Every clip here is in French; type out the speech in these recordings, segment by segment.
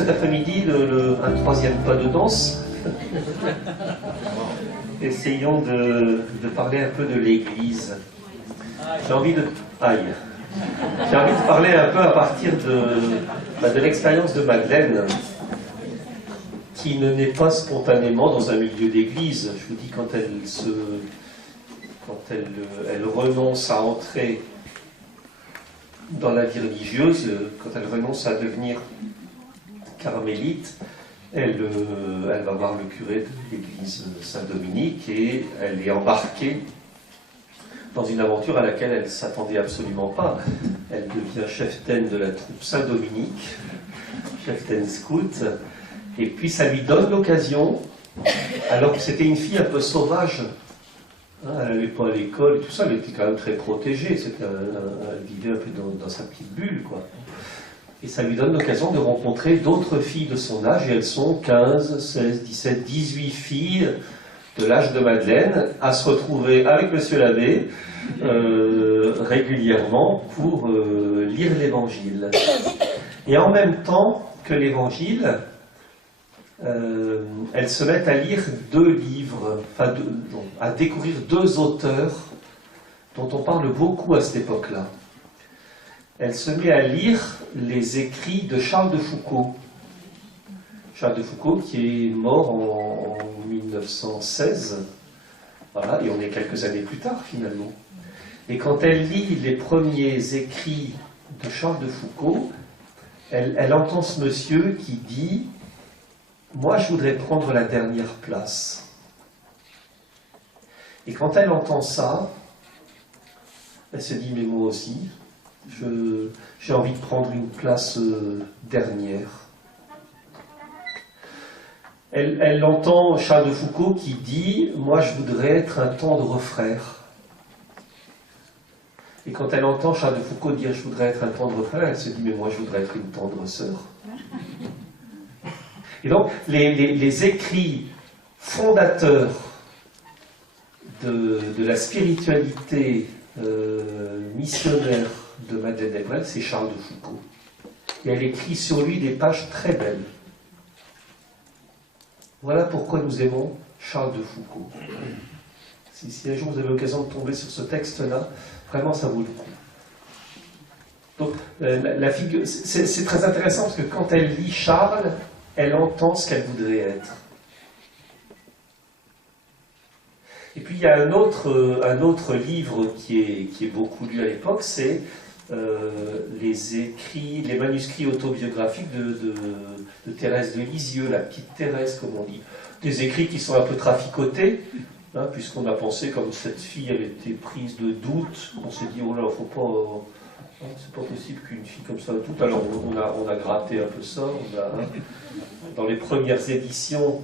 cet après-midi un troisième pas de danse. Essayons de parler un peu de l'Église. J'ai envie de... Aïe. J'ai envie de parler un peu à partir de l'expérience de Madeleine, qui ne naît pas spontanément dans un milieu d'église. Je vous dis, quand elle renonce à entrer dans la vie religieuse, quand elle renonce à devenir carmélite, elle va voir le curé de l'église Saint-Dominique et elle est embarquée dans une aventure à laquelle elle ne s'attendait absolument pas. Elle devient cheftaine de la troupe Saint-Dominique, cheftaine scout, et puis ça lui donne l'occasion, alors que c'était une fille un peu sauvage, hein, elle n'allait pas à l'école et tout ça, elle était quand même très protégée, elle vivait un peu dans sa petite bulle, quoi. Et ça lui donne l'occasion de rencontrer d'autres filles de son âge, et elles sont 15, 16, 17, 18 filles de l'âge de Madeleine, à se retrouver avec Monsieur l'abbé régulièrement pour lire l'Évangile. Et en même temps que l'Évangile, elles se mettent à lire deux livres, à découvrir deux auteurs dont on parle beaucoup à cette époque-là. Elle se met à lire les écrits de Charles de Foucault. Charles de Foucault qui est mort en 1916, voilà, et on est quelques années plus tard finalement. Et quand elle lit les premiers écrits de Charles de Foucault, elle entend ce monsieur qui dit « Moi je voudrais prendre la dernière place ». Et quand elle entend ça, elle se dit « Mais moi aussi, j'ai envie de prendre une place dernière ». Elle entend Charles de Foucault qui dit « Moi, je voudrais être un tendre frère ». Et quand elle entend Charles de Foucault dire « Je voudrais être un tendre frère », elle se dit « Mais moi, je voudrais être une tendre sœur ». Et donc, les écrits fondateurs de la spiritualité missionnaire de Madeleine d'Helbrecht, c'est Charles de Foucault. Et elle écrit sur lui des pages très belles. Voilà pourquoi nous aimons Charles de Foucault. Si un jour vous avez l'occasion de tomber sur ce texte-là, vraiment ça vaut le coup. Donc, la figure, c'est très intéressant parce que quand elle lit Charles, elle entend ce qu'elle voudrait être. Et puis il y a un autre livre qui est beaucoup lu à l'époque, c'est les manuscrits autobiographiques de Thérèse de Lisieux, la petite Thérèse, comme on dit. Des écrits qui sont un peu traficotés, hein, puisqu'on a pensé, comme cette fille, elle était prise de doute, on s'est dit, oh là, faut pas, c'est pas possible qu'une fille comme ça doute. Alors on a gratté un peu ça, dans les premières éditions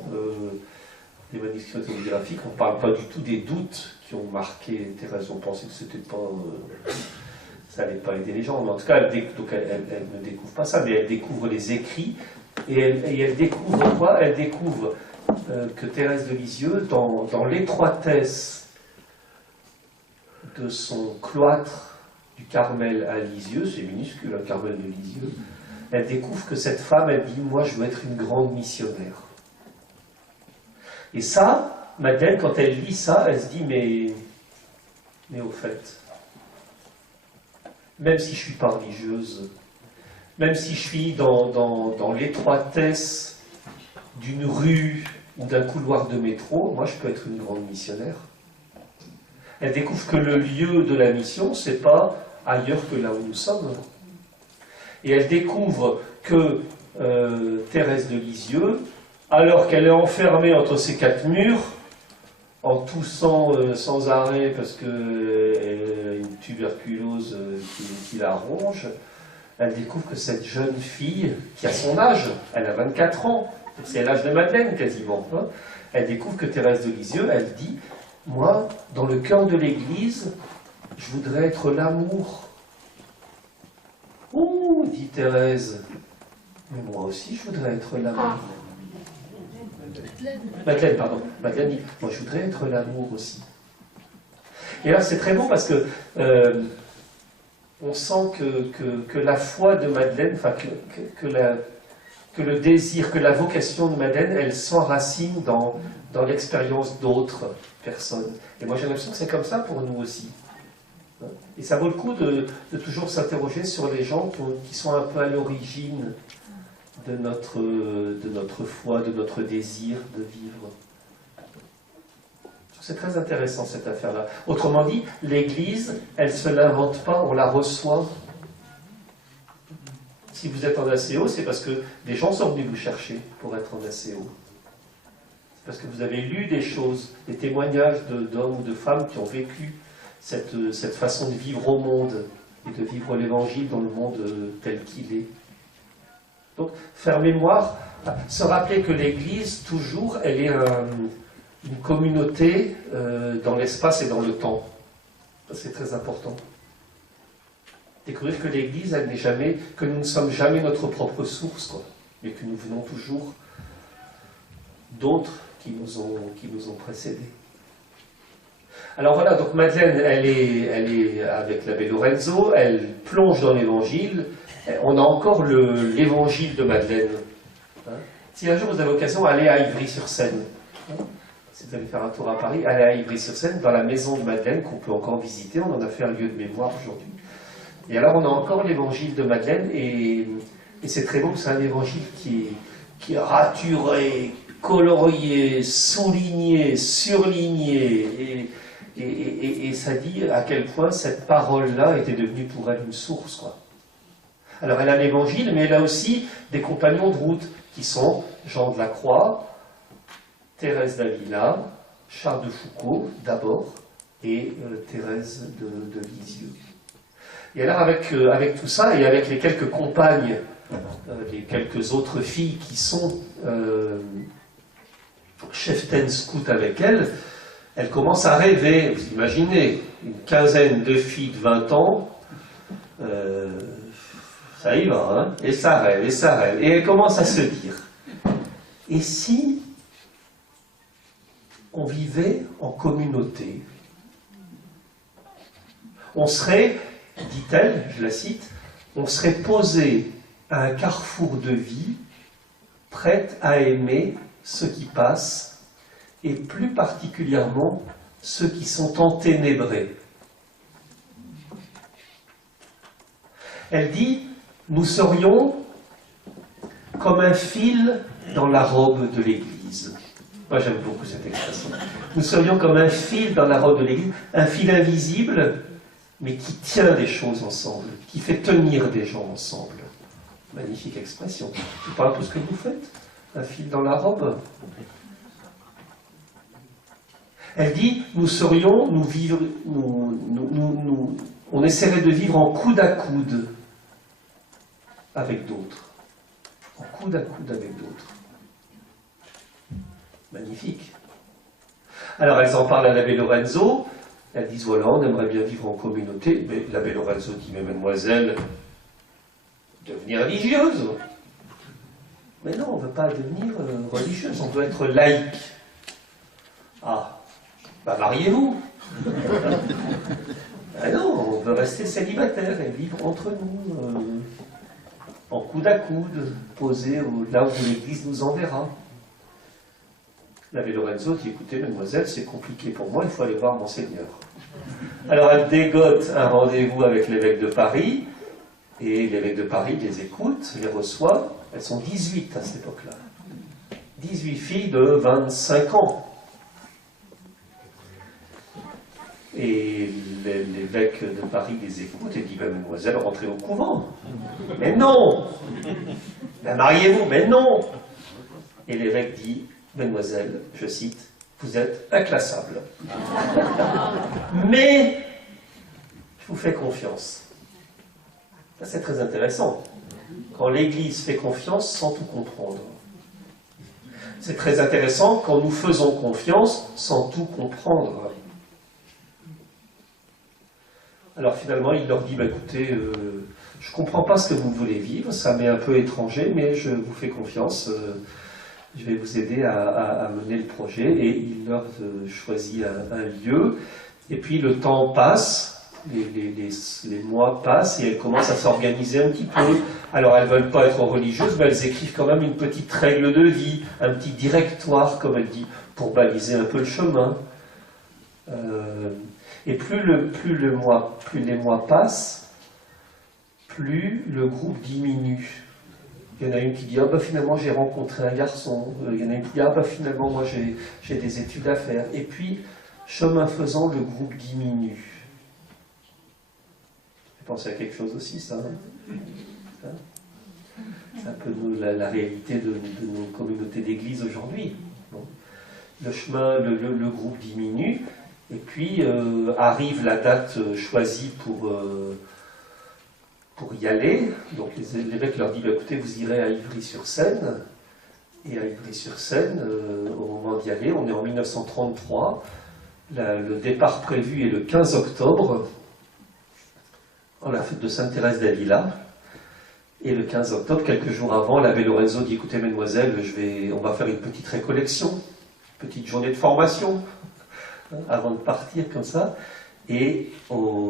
des manuscrits autobiographiques, on ne parle pas du tout des doutes qui ont marqué Thérèse, on pensait que c'était pas... ça n'allait pas aider les gens, mais en tout cas, elle ne découvre pas ça, mais elle découvre les écrits, et elle découvre quoi? Elle découvre que Thérèse de Lisieux, dans l'étroitesse de son cloître du Carmel à Lisieux, c'est minuscule, le Carmel de Lisieux, elle découvre que cette femme, elle dit « Moi, je veux être une grande missionnaire ». Et ça, Madeleine, quand elle lit ça, elle se dit « Mais au fait, même si je ne suis pas religieuse, même si je suis dans l'étroitesse d'une rue ou d'un couloir de métro, moi je peux être une grande missionnaire. » Elle découvre que le lieu de la mission, ce n'est pas ailleurs que là où nous sommes. Et elle découvre que Thérèse de Lisieux, alors qu'elle est enfermée entre ces quatre murs, en toussant sans arrêt parce qu'elle a une tuberculose qui la ronge, elle découvre que cette jeune fille, qui a son âge, elle a 24 ans, c'est l'âge de Madeleine quasiment, hein, elle découvre que Thérèse de Lisieux, elle dit « Moi, dans le cœur de l'Église, je voudrais être l'amour. » « Oh, dit Thérèse, mais moi aussi je voudrais être l'amour. » Madeleine, pardon. Madeleine dit, moi je voudrais être l'amour aussi. Et là c'est très bon parce que on sent que la foi de Madeleine, enfin que que le désir, que la vocation de Madeleine, elle s'enracine dans l'expérience d'autres personnes. Et moi j'ai l'impression que c'est comme ça pour nous aussi. Et ça vaut le coup de toujours s'interroger sur les gens qui sont un peu à l'origine de notre foi, de notre désir de vivre. C'est très intéressant cette affaire-là. Autrement dit, l'Église, elle ne se l'invente pas, on la reçoit. Si vous êtes en ACO, c'est parce que des gens sont venus vous chercher pour être en ACO. C'est parce que vous avez lu des choses, des témoignages d'hommes ou de femmes qui ont vécu cette façon de vivre au monde et de vivre l'Évangile dans le monde tel qu'il est. Donc, faire mémoire, se rappeler que l'Église, toujours, elle est une communauté dans l'espace et dans le temps. C'est très important. Découvrir que l'Église, elle n'est jamais, que nous ne sommes jamais notre propre source, quoi, mais que nous venons toujours d'autres qui nous ont précédés. Alors voilà, donc Madeleine, elle est avec l'abbé Lorenzo, elle plonge dans l'Évangile. On a encore l'Évangile de Madeleine. Hein, si un jour vous avez l'occasion, allez à Ivry-sur-Seine. Hein, si vous allez faire un tour à Paris, allez à Ivry-sur-Seine, dans la maison de Madeleine, qu'on peut encore visiter. On en a fait un lieu de mémoire aujourd'hui. Et alors on a encore l'Évangile de Madeleine, et c'est très beau, c'est un Évangile qui est raturé, colorié, souligné, surligné, et ça dit à quel point cette parole-là était devenue pour elle une source, quoi. Alors elle a l'Évangile, mais elle a aussi des compagnons de route, qui sont Jean de la Croix, Thérèse d'Avila, Charles de Foucauld, d'abord, et Thérèse de Lisieux. Et alors avec tout ça, et avec les quelques compagnes, les quelques autres filles qui sont cheftaines scouts avec elle, elle commence à rêver. Vous imaginez, une quinzaine de filles de 20 ans, ça y va, hein, et ça rêve, et ça rêve. Et elle commence à se dire, et si on vivait en communauté, on serait, dit-elle, je la cite, on serait posé à un carrefour de vie, prête à aimer ceux qui passent, et plus particulièrement ceux qui sont enténébrés. Elle dit, nous serions comme un fil dans la robe de l'Église. Moi j'aime beaucoup cette expression. Nous serions comme un fil dans la robe de l'Église, un fil invisible, mais qui tient des choses ensemble, qui fait tenir des gens ensemble. Magnifique expression. C'est pas un peu ce que vous faites? Un fil dans la robe. Elle dit, nous serions, on essaierait de vivre en coude à coude avec d'autres. En coude à coude avec d'autres. Magnifique. Alors elles en parlent à l'abbé Lorenzo. Elles disent, voilà, on aimerait bien vivre en communauté. Mais l'abbé Lorenzo dit, mais mademoiselle, devenir religieuse. Mais non, on ne veut pas devenir religieuse, on veut être laïque. Ah, bah mariez-vous. Ah non, on veut rester célibataire et vivre entre nous, en coude à coude, posé là où l'Église nous enverra. L'abbé Lorenzo dit, écoutez, mademoiselle, c'est compliqué pour moi, il faut aller voir Monseigneur. Alors elle dégote un rendez-vous avec l'évêque de Paris, et l'évêque de Paris les écoute, les reçoit. Elles sont 18 à cette époque-là. 18 filles de 25 ans. Et l'évêque de Paris les écoute et dit, ben, mademoiselle, rentrez au couvent. Mais non. Ben, mariez-vous, mais non. Et l'évêque dit, mademoiselle, je cite, vous êtes inclassable. Mais je vous fais confiance. Ça, c'est très intéressant. Quand l'Église fait confiance sans tout comprendre. C'est très intéressant quand nous faisons confiance sans tout comprendre. Alors finalement, il leur dit, bah, écoutez, je ne comprends pas ce que vous voulez vivre, ça m'est un peu étranger, mais je vous fais confiance, je vais vous aider à mener le projet. Et il leur choisit un lieu, et puis le temps passe, les mois passent et elles commencent à s'organiser un petit peu. Alors elles ne veulent pas être religieuses, mais elles écrivent quand même une petite règle de vie, un petit directoire, comme elle dit, pour baliser un peu le chemin. Et plus les mois passent, plus le groupe diminue. Il y en a une qui dit « Ah bah finalement j'ai rencontré un garçon », il y en a une qui dit « Ah bah finalement moi j'ai des études à faire ». Et puis, chemin faisant, le groupe diminue. Vous pensez à quelque chose aussi, ça, hein? C'est un peu la réalité de nos communautés d'église aujourd'hui. Bon. Le groupe diminue, et puis arrive la date choisie pour y aller. Donc l'évêque leur dit bah, écoutez, vous irez à Ivry-sur-Seine. Et à Ivry-sur-Seine, au moment d'y aller, on est en 1933. Le départ prévu est le 15 octobre, en la fête de Sainte-Thérèse d'Avila. Et le 15 octobre, quelques jours avant, l'abbé Lorenzo dit écoutez, mesdemoiselles, on va faire une petite récollection, une petite journée de formation, avant de partir comme ça. Et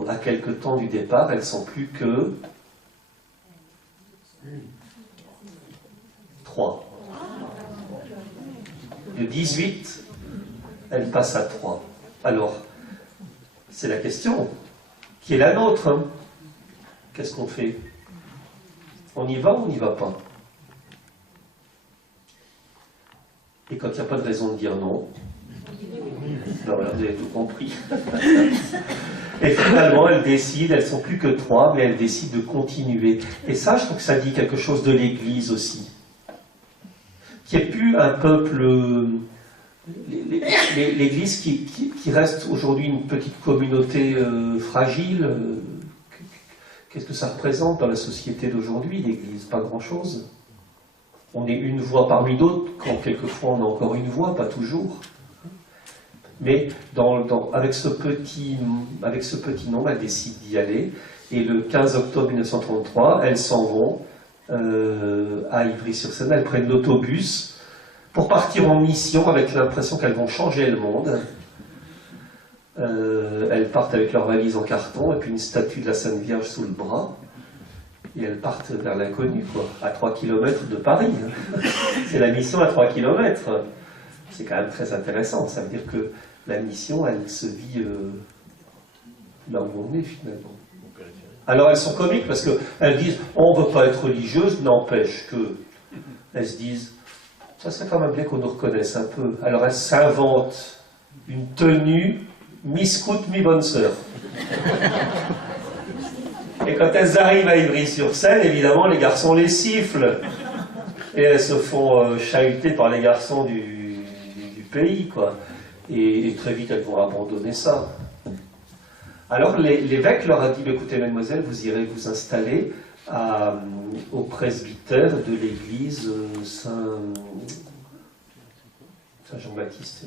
à quelque temps du départ, elles ne sont plus que 3. De 18, elles passent à 3. Alors, c'est la question qui est la nôtre. Hein. Qu'est-ce qu'on fait? On y va ou on n'y va pas? Et quand il n'y a pas de raison de dire non, voilà, vous avez tout compris. Et finalement, elles décident, elles ne sont plus que 3, mais elles décident de continuer. Et ça, je trouve que ça dit quelque chose de l'Église aussi. Qui est plus un peuple... L'Église qui reste aujourd'hui une petite communauté fragile. Qu'est-ce que ça représente dans la société d'aujourd'hui, l'Église? Pas grand-chose. On est une voix parmi d'autres, quand quelquefois on a encore une voix, pas toujours. Mais avec ce petit nombre, elles décident d'y aller. Et le 15 octobre 1933, elles s'en vont à Ivry-sur-Seine. Elles prennent l'autobus pour partir en mission avec l'impression qu'elles vont changer le monde. Elles partent avec leur valise en carton et puis une statue de la Sainte Vierge sous le bras. Et elles partent vers l'inconnu, quoi, à 3 km de Paris. C'est la mission à 3 km. C'est quand même très intéressant. Ça veut dire que la mission, elle se vit là où on est, finalement. Alors elles sont comiques parce qu'elles disent « on ne veut pas être religieuse », n'empêche que elles se disent « ça serait quand même bien qu'on nous reconnaisse un peu ». Alors elles s'inventent une tenue mi-scout, mi-bonne sœur. Et quand elles arrivent à Ivry-sur-Seine, évidemment, les garçons les sifflent. Et elles se font chahuter par les garçons du pays, quoi. Et très vite, elles vont abandonner ça. Alors, l'évêque leur a dit, écoutez, mademoiselle, vous irez vous installer au presbytère de l'église Saint-Jean-Baptiste.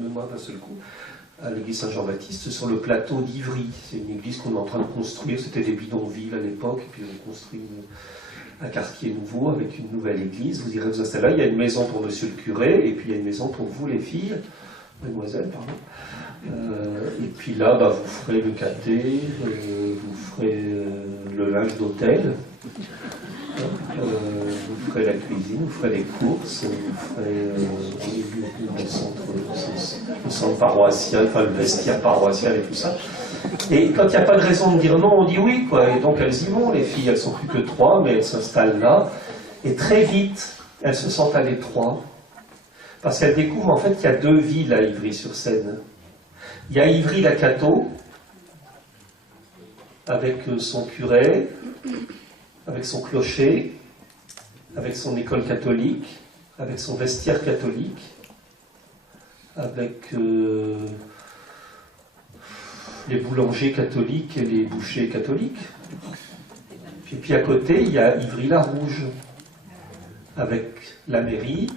Mémoire d'un seul coup. À l'église Saint-Jean-Baptiste, sur le plateau d'Ivry. C'est une église qu'on est en train de construire. C'était des bidonvilles à l'époque, et puis on construit un quartier nouveau avec une nouvelle église. Vous irez vous installer là. Il y a une maison pour monsieur le curé, et puis il y a une maison pour vous, les filles, mesdemoiselles, pardon. Et puis là, bah, vous ferez le caté, vous ferez le linge d'hôtel, vous ferez la cuisine, vous ferez les courses, vous ferez le centre paroissial, enfin le vestiaire paroissial et tout ça. Et quand il n'y a pas de raison de dire non, on dit oui, quoi. Et donc elles y vont, les filles, elles sont plus que 3, mais elles s'installent là. Et très vite, elles se sentent à l'étroit, parce qu'elles découvrent en fait qu'il y a 2 villes à Ivry-sur-Seine. Il y a Ivry-la-Cateau, avec son curé, avec son clocher, avec son école catholique, avec son vestiaire catholique, avec les boulangers catholiques et les bouchers catholiques. Et puis à côté, il y a Ivry-la-Rouge, avec la mairie,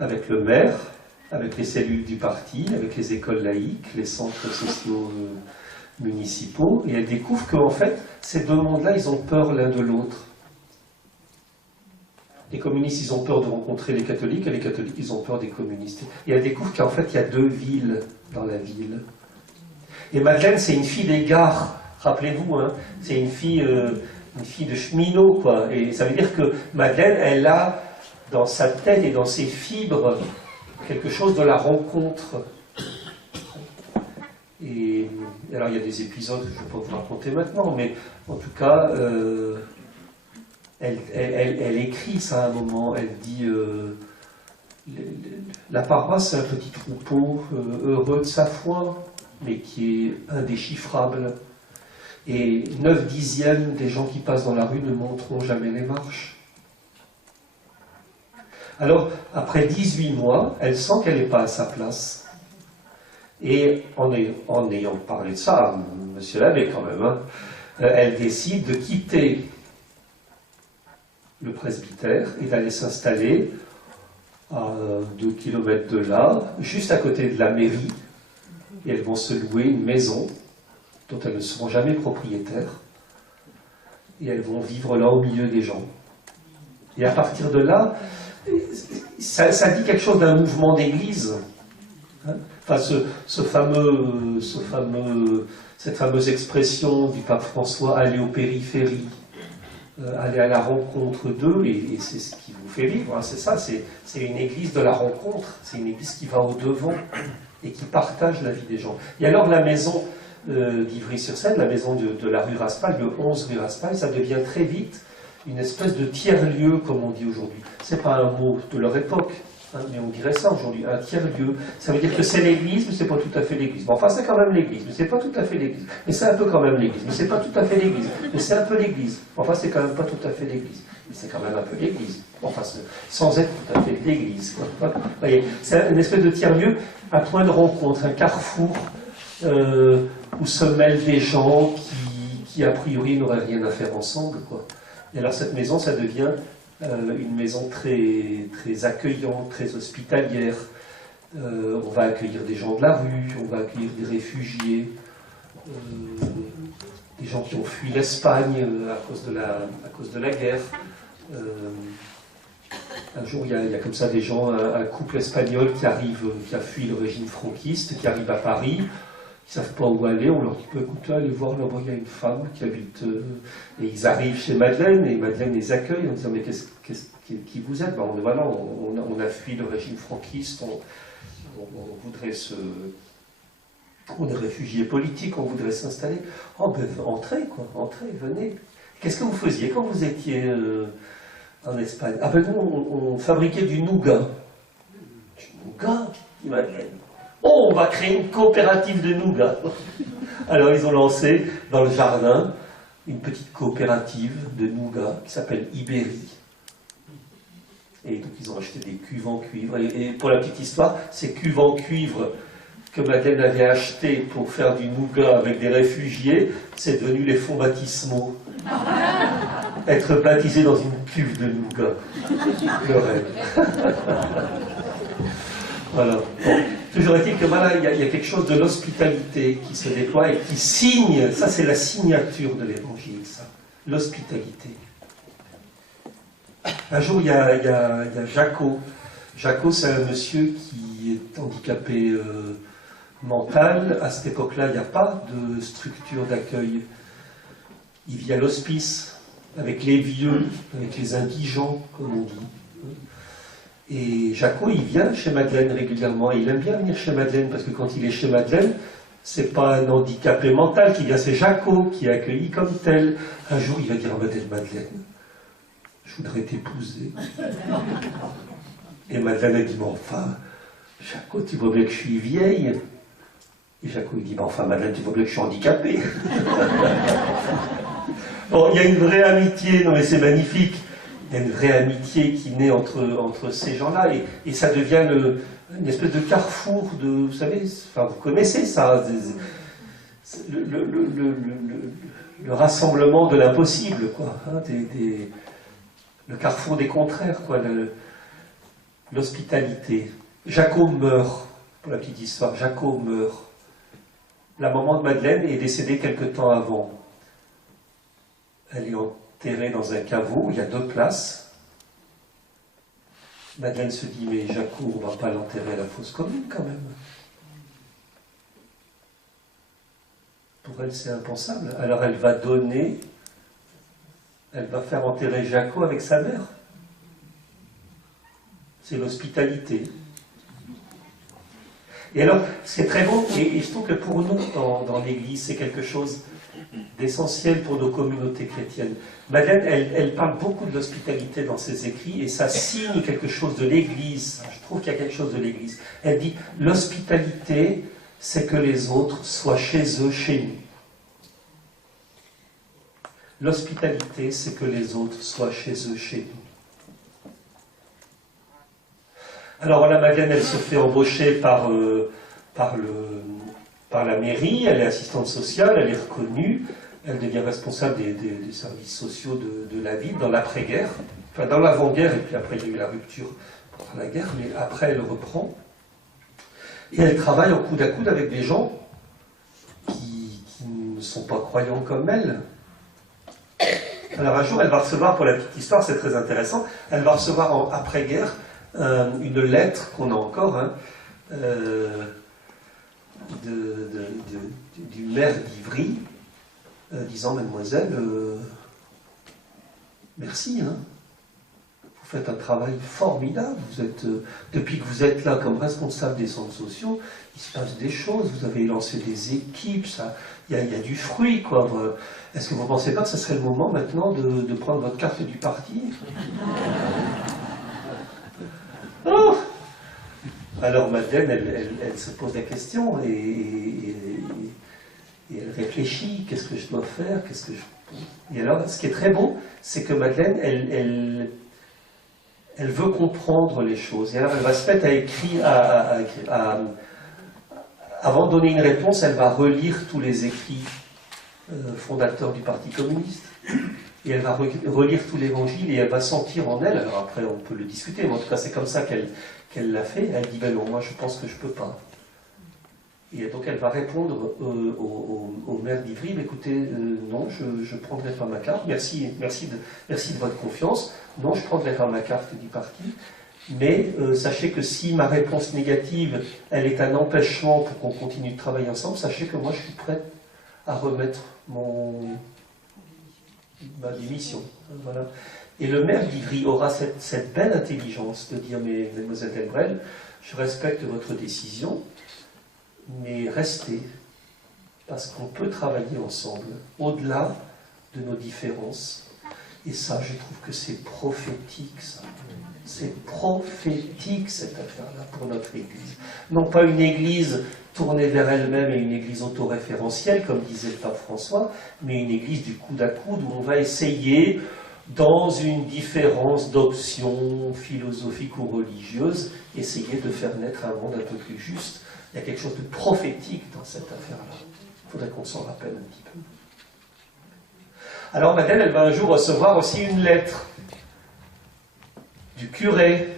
avec le maire, avec les cellules du parti, avec les écoles laïques, les centres sociaux municipaux, et elle découvre qu'en fait, ces 2 mondes-là, ils ont peur l'un de l'autre. Les communistes, ils ont peur de rencontrer les catholiques, et les catholiques, ils ont peur des communistes. Et elle découvre qu'en fait, il y a 2 villes dans la ville. Et Madeleine, c'est une fille des gares, rappelez-vous, hein, c'est une fille de cheminot, quoi. Et ça veut dire que Madeleine, elle a dans sa tête et dans ses fibres quelque chose de la rencontre. Et alors il y a des épisodes que je ne vais pas vous raconter maintenant, mais en tout cas, elle écrit ça à un moment, elle dit la paroisse c'est un petit troupeau heureux de sa foi, mais qui est indéchiffrable. Et 9/10 des gens qui passent dans la rue ne monteront jamais les marches. Alors, après 18 mois, elle sent qu'elle n'est pas à sa place. Et en ayant parlé de ça, monsieur l'abbé quand même, hein, elle décide de quitter le presbytère et d'aller s'installer à 2 kilomètres de là, juste à côté de la mairie. Et elles vont se louer une maison dont elles ne seront jamais propriétaires. Et elles vont vivre là au milieu des gens. Et à partir de là, ça dit quelque chose d'un mouvement d'église. Hein, enfin, cette fameuse expression du pape François, aller aux périphéries, aller à la rencontre d'eux, et c'est ce qui vous fait vivre, hein, c'est ça, c'est une église de la rencontre, c'est une église qui va au-devant et qui partage la vie des gens. Et alors la maison d'Ivry-sur-Seine, la maison de la rue Raspail, le 11 rue Raspail, ça devient très vite une espèce de tiers-lieu, comme on dit aujourd'hui. C'est pas un mot de leur époque, hein, mais on dirait ça aujourd'hui, un tiers-lieu. Ça veut dire que c'est l'église, mais c'est pas tout à fait l'église. Bon, enfin, c'est quand même l'église, mais c'est pas tout à fait l'église. Mais c'est un peu quand même l'église, mais c'est pas tout à fait l'église. Mais c'est un peu l'église. Enfin, c'est quand même pas tout à fait l'église. Mais c'est quand même un peu l'église. Enfin, sans être tout à fait l'église. Vous voyez, c'est une espèce de tiers-lieu, un point de rencontre, un carrefour, où se mêlent des gens qui a priori n'auraient rien à faire ensemble, quoi. Et alors cette maison, ça devient une maison très, très accueillante, très hospitalière. On va accueillir des gens de la rue, on va accueillir des réfugiés, des gens qui ont fui l'Espagne à cause de la guerre. Un jour, il y a comme ça des gens, un couple espagnol qui a fui le régime franquiste, qui arrive à Paris. Ils ne savent pas où aller, on leur dit, écoutez, allez voir, là-bas, il y a une femme qui habite... Et ils arrivent chez Madeleine, et Madeleine les accueille en disant, mais qui vous êtes? Ben, voilà, on a fui le régime franquiste, on voudrait on est réfugiés politiques, on voudrait s'installer. Oh, ben, entrez, quoi, entrez, venez. Qu'est-ce que vous faisiez quand vous étiez en Espagne? Ah ben, nous, on fabriquait du nougat. Du nougat, dit Madeleine. Oh, on va créer une coopérative de nougat. Alors ils ont lancé dans le jardin une petite coopérative de nougat qui s'appelle Ibérie. Et donc ils ont acheté des cuves en cuivre. Et pour la petite histoire, ces cuves en cuivre que Madeleine avait achetées pour faire du nougat avec des réfugiés, c'est devenu les fonds baptismaux. Être baptisé dans une cuve de nougat. Le rêve. Voilà. Bon. Toujours est-il que voilà, il y a quelque chose de l'hospitalité qui se déploie et qui signe, ça c'est la signature de l'évangile, ça, l'hospitalité. Un jour, il y a Jaco. Jaco, c'est un monsieur qui est handicapé mental. À cette époque-là, il n'y a pas de structure d'accueil. Il vit à l'hospice, avec les vieux, avec les indigents, comme on dit. Et Jaco, il vient chez Madeleine régulièrement. Il aime bien venir chez Madeleine parce que quand il est chez Madeleine, c'est pas un handicapé mental qui vient, c'est Jaco qui est accueilli comme tel. Un jour, il va dire à Madeleine, je voudrais t'épouser. Et Madeleine a dit, mais enfin, Jaco, tu vois bien que je suis vieille. Et Jaco, il dit, mais enfin, Madeleine, tu vois bien que je suis handicapé. Bon, il y a une vraie amitié, non mais c'est magnifique. Il y a une vraie amitié qui naît entre ces gens-là, et ça devient une espèce de carrefour de, vous savez, enfin vous connaissez ça, le rassemblement de l'impossible, quoi, hein, le carrefour des contraires, quoi, l'hospitalité. Jaco meurt, pour la petite histoire, Jaco meurt. La maman de Madeleine est décédée quelque temps avant. Elle est enterrée dans un caveau, il y a 2 places. Madeleine se dit, mais Jaco, on ne va pas l'enterrer à la fosse commune quand même. pour elle, c'est impensable. Alors elle va donner, elle va faire enterrer Jaco avec sa mère. C'est l'hospitalité. Et alors, c'est très beau, et je trouve que pour nous, dans l'Église, c'est quelque chose d'essentiel pour nos communautés chrétiennes. Madeleine, elle parle beaucoup de l'hospitalité dans ses écrits, et ça signe quelque chose de l'Église. Je trouve qu'il y a quelque chose de l'Église. Elle dit, l'hospitalité, c'est que les autres soient chez eux, chez nous. L'hospitalité, c'est que les autres soient chez eux, chez nous. Alors la Madeleine, elle se fait embaucher par la mairie, elle est assistante sociale, elle est reconnue, elle devient responsable des services sociaux de la ville dans l'après-guerre, enfin dans l'avant-guerre, et puis après il y a eu la rupture pendant la guerre, mais après elle reprend. Et elle travaille en coude à coude avec des gens qui ne sont pas croyants comme elle. Alors un jour, elle va recevoir, pour la petite histoire, c'est très intéressant, elle va recevoir après-guerre une lettre qu'on a encore du maire d'Ivry disant, mademoiselle, merci, hein, vous faites un travail formidable, vous êtes, depuis que vous êtes là comme responsable des centres sociaux, il se passe des choses, vous avez lancé des équipes, il y a du fruit, quoi. Est-ce que vous ne pensez pas que ce serait le moment maintenant de prendre votre carte du parti? Oh, alors Madeleine, elle se pose la question et elle réfléchit, qu'est-ce que je dois faire, Et alors, ce qui est très beau, c'est que Madeleine, elle veut comprendre les choses. Et alors, elle va se mettre à écrire, avant de donner une réponse, elle va relire tous les écrits fondateurs du Parti communiste. Et elle va relire tout l'évangile et elle va sentir en elle, alors après on peut le discuter, mais en tout cas c'est comme ça qu'elle l'a fait, elle dit, ben non, moi je pense que je ne peux pas. Et donc elle va répondre au maire d'Ivry, écoutez, non, je ne prendrai pas ma carte, merci de votre confiance, non, je ne prendrai pas ma carte du parti, mais sachez que si ma réponse négative, elle est un empêchement pour qu'on continue de travailler ensemble, sachez que moi je suis prête à remettre ma démission. Voilà. Et le maire d'Ivry aura cette belle intelligence de dire, mais mademoiselle Delbrel, je respecte votre décision, mais restez, parce qu'on peut travailler ensemble, au-delà de nos différences. Et ça, je trouve que c'est prophétique, ça. C'est prophétique, cette affaire-là, pour notre Église. Non pas une Église tournée vers elle-même et une Église autoréférentielle, comme disait le pape François, mais une Église du coude à coude, où on va essayer, dans une différence d'options philosophiques ou religieuses, essayer de faire naître un monde un peu plus juste. Il y a quelque chose de prophétique dans cette affaire-là. Il faudrait qu'on s'en rappelle un petit peu. Alors Madeleine, elle va un jour recevoir aussi une lettre du curé.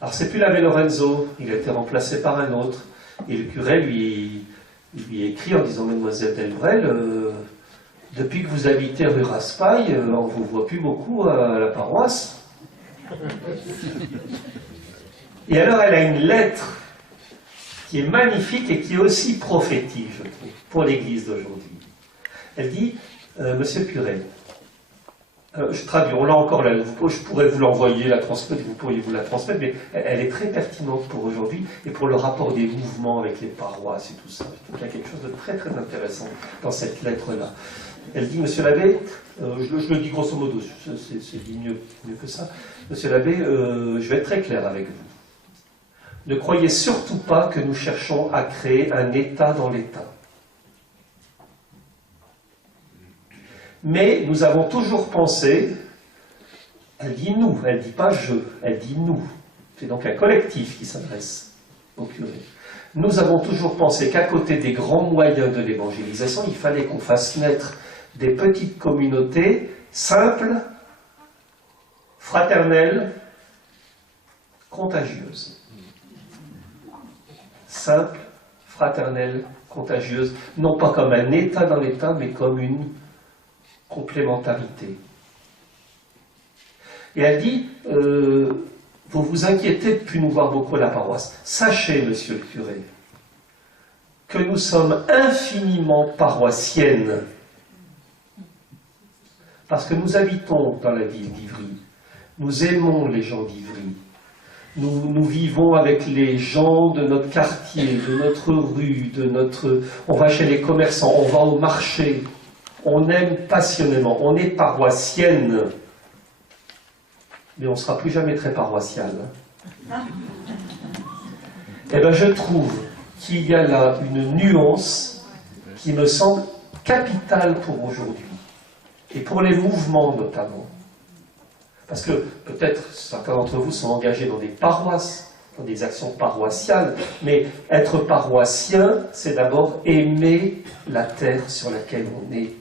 Alors c'est plus l'abbé Lorenzo, il a été remplacé par un autre. Et le curé lui écrit en disant, mademoiselle Delbrel, depuis que vous habitez rue Raspail, on ne vous voit plus beaucoup à la paroisse. Et alors elle a une lettre qui est magnifique et qui est aussi prophétique, je trouve, pour l'Église d'aujourd'hui. Elle dit, monsieur le curé, je traduis, on l'a encore là, je pourrais vous l'envoyer, la transmettre, vous pourriez vous la transmettre, mais elle est très pertinente pour aujourd'hui et pour le rapport des mouvements avec les paroisses et tout ça. Je trouve qu'il y a quelque chose de très très intéressant dans cette lettre-là. Elle dit, monsieur l'abbé, je le dis grosso modo, c'est dit mieux que ça, monsieur l'abbé, je vais être très clair avec vous. Ne croyez surtout pas que nous cherchons à créer un État dans l'État. Mais nous avons toujours pensé, elle dit nous, elle ne dit pas je, elle dit nous. C'est donc un collectif qui s'adresse au curé. Nous avons toujours pensé qu'à côté des grands moyens de l'évangélisation, il fallait qu'on fasse naître des petites communautés simples, fraternelles, contagieuses. Simple, fraternelle, contagieuse, non pas comme un État dans l'État, mais comme une complémentarité. Et elle dit, vous vous inquiétez de ne plus nous voir beaucoup à la paroisse. Sachez, monsieur le curé, que nous sommes infiniment paroissiennes, parce que nous habitons dans la ville d'Ivry, nous aimons les gens d'Ivry, nous vivons avec les gens de notre quartier, de notre rue, on va chez les commerçants, on va au marché, on aime passionnément, on est paroissienne, mais on ne sera plus jamais très paroissial. Eh bien, je trouve qu'il y a là une nuance qui me semble capitale pour aujourd'hui, et pour les mouvements notamment. Parce que peut-être certains d'entre vous sont engagés dans des paroisses, dans des actions paroissiales, mais être paroissien, c'est d'abord aimer la terre sur laquelle on est.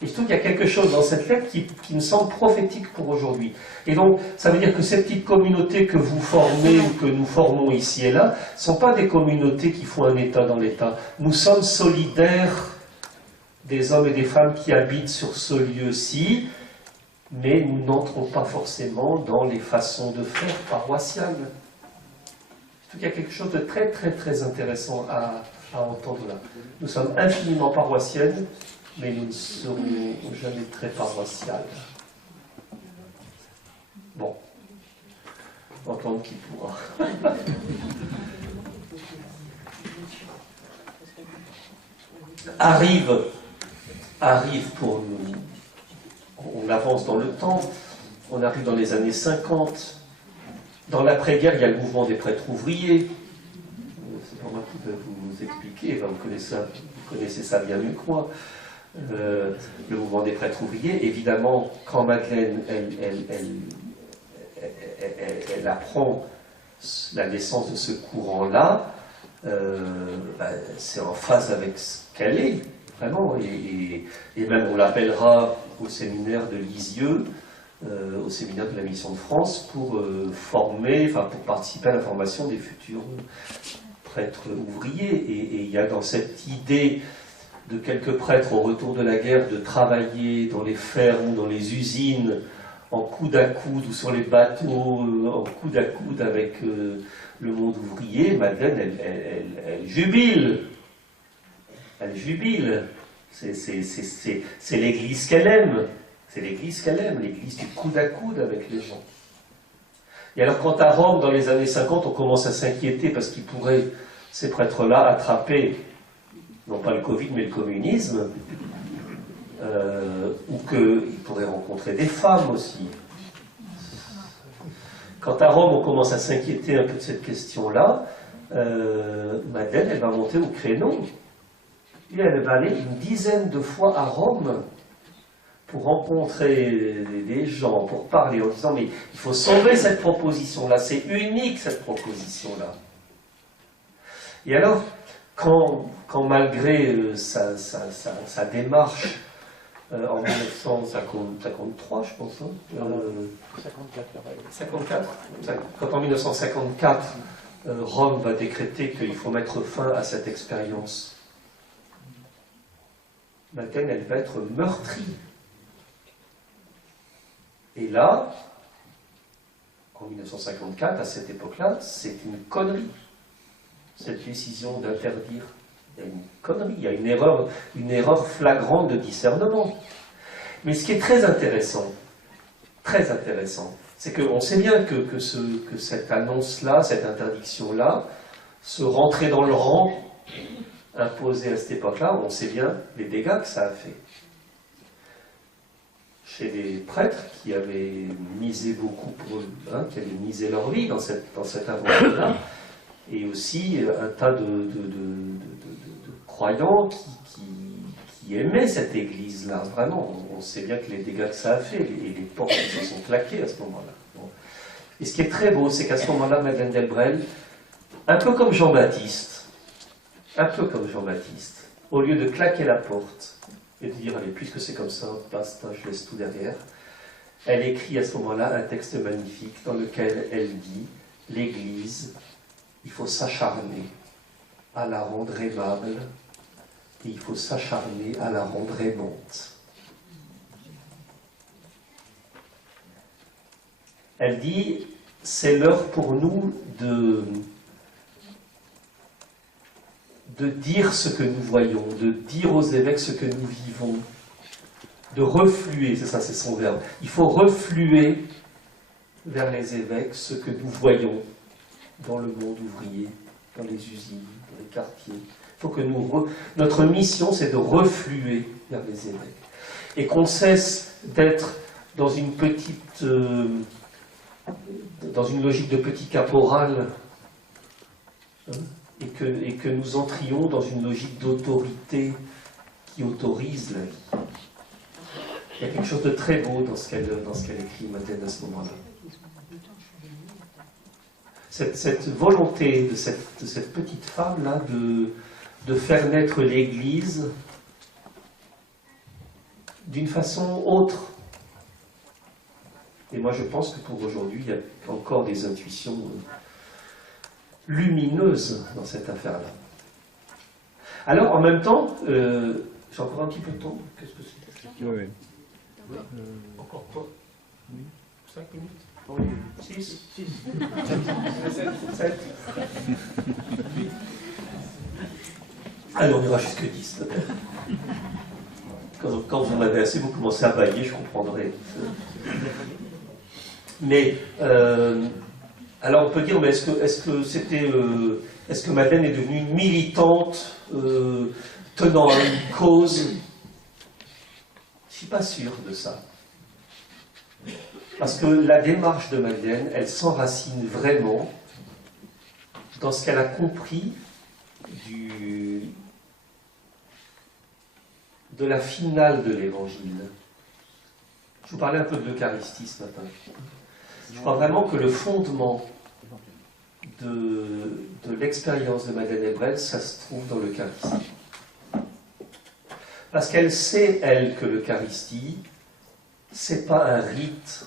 Et je trouve qu'il y a quelque chose dans cette lettre qui me semble prophétique pour aujourd'hui. Et donc, ça veut dire que ces petites communautés que vous formez ou que nous formons ici et là, ne sont pas des communautés qui font un État dans l'État. Nous sommes solidaires des hommes et des femmes qui habitent sur ce lieu-ci, mais nous n'entrons pas forcément dans les façons de faire paroissiales. Je trouve qu'il y a quelque chose de très très très intéressant à entendre là. Nous sommes infiniment paroissiennes, mais nous ne serons jamais très paroissiales. Bon, entendre qui pourra. arrive pour nous. On avance dans le temps, on arrive dans les années 50. Dans l'après-guerre, il y a le mouvement des prêtres ouvriers. C'est pas moi qui vais vous expliquer, vous connaissez ça bien mieux que moi. Le mouvement des prêtres ouvriers, évidemment, quand Madeleine, elle apprend la naissance de ce courant-là, c'est en phase avec ce qu'elle est, vraiment. Et même on l'appellera au séminaire de Lisieux, au séminaire de la Mission de France, pour pour participer à la formation des futurs prêtres ouvriers. Et il y a dans cette idée de quelques prêtres au retour de la guerre de travailler dans les fermes, dans les usines, en coude à coude, ou sur les bateaux, en coude à coude avec le monde ouvrier. Madeleine, elle jubile. Elle jubile. C'est l'Église qu'elle aime. C'est l'Église qu'elle aime, l'Église du coude à coude avec les gens. Et alors quand à Rome, dans les années 50, on commence à s'inquiéter parce qu'ils pourraient, ces prêtres-là, attraper, non pas le Covid, mais le communisme, ou qu'ils pourraient rencontrer des femmes aussi. Quand à Rome, on commence à s'inquiéter un peu de cette question-là, Madeleine, elle va monter au créneau. Et elle va aller une dizaine de fois à Rome pour rencontrer des gens, pour parler, en disant, mais il faut sauver cette proposition-là, c'est unique cette proposition-là. Et alors, quand malgré sa démarche, en 1953, je pense, 54, quand en 1954, Rome va décréter qu'il faut mettre fin à cette expérience, Madeleine, elle va être meurtrie. Et là, en 1954, à cette époque-là, c'est une connerie, cette décision d'interdire. Il y a une connerie, il y a une erreur flagrante de discernement. Mais ce qui est très intéressant, c'est qu'on sait bien que cette annonce-là, cette interdiction-là, se rentrer dans le rang imposé à cette époque-là, on sait bien les dégâts que ça a fait. Chez des prêtres qui avaient misé beaucoup pour eux, qui avaient misé leur vie dans cette aventure-là, et aussi un tas de croyants qui aimaient cette église-là, vraiment. On sait bien que les dégâts que ça a fait, et les portes se sont claquées à ce moment-là. Bon. Et ce qui est très beau, c'est qu'à ce moment-là, Madeleine Delbrel, un peu comme Jean-Baptiste, au lieu de claquer la porte, et de dire, allez, puisque c'est comme ça, basta, je laisse tout derrière. Elle écrit à ce moment-là un texte magnifique dans lequel elle dit, l'Église, il faut s'acharner à la rendre aimable, et il faut s'acharner à la rendre aimante. Elle dit, c'est l'heure pour nous de dire ce que nous voyons, de dire aux évêques ce que nous vivons, de refluer, c'est ça, c'est son verbe. Il faut refluer vers les évêques ce que nous voyons dans le monde ouvrier, dans les usines, dans les quartiers. Il faut que notre mission, c'est de refluer vers les évêques. Et qu'on cesse d'être dans une petite, dans une logique de petit caporal, hein, et que nous entrions dans une logique d'autorité qui autorise la vie. Il y a quelque chose de très beau dans ce qu'elle écrit, Madeleine, à ce moment-là. Cette volonté de cette petite femme-là de faire naître l'Église d'une façon autre. Et moi je pense que pour aujourd'hui, il y a encore des intuitions lumineuses dans cette affaire-là. Alors en même temps, j'ai encore un petit peu de temps. Qu'est-ce que c'est? Oui. Encore pas. 5 minutes? 6? 7? Allez, on ira jusque 10. Quand vous en avez assez, vous commencez à bailler, je comprendrai. Mais, alors on peut dire, mais est-ce que Madeleine est devenue une militante tenant à une cause? Je ne suis pas sûr de ça. Parce que la démarche de Madeleine, elle s'enracine vraiment dans ce qu'elle a compris de la finale de l'Évangile. Je vous parlais un peu de l'Eucharistie ce matin. Je crois vraiment que le fondement de l'expérience de Madeleine Hébrel, ça se trouve dans l'Eucharistie. Parce qu'elle sait, elle, que l'Eucharistie, c'est pas un rite,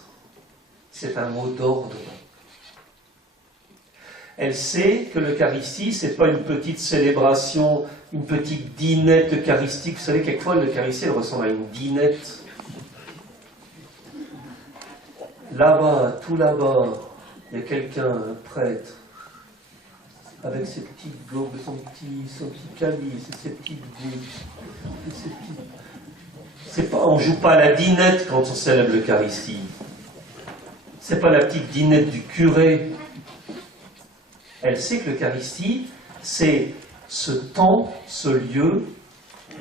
c'est un mot d'ordre. Elle sait que l'Eucharistie, c'est pas une petite célébration, une petite dînette eucharistique. Vous savez, quelquefois, l'Eucharistie, elle ressemble à une dînette. Là-bas, tout là-bas, il y a quelqu'un, un prêtre, avec ses petites gobes, son petit calice, ses petites gouttes. On ne joue pas à la dînette quand on célèbre l'Eucharistie. C'est pas la petite dînette du curé. Elle sait que l'Eucharistie, c'est ce temps, ce lieu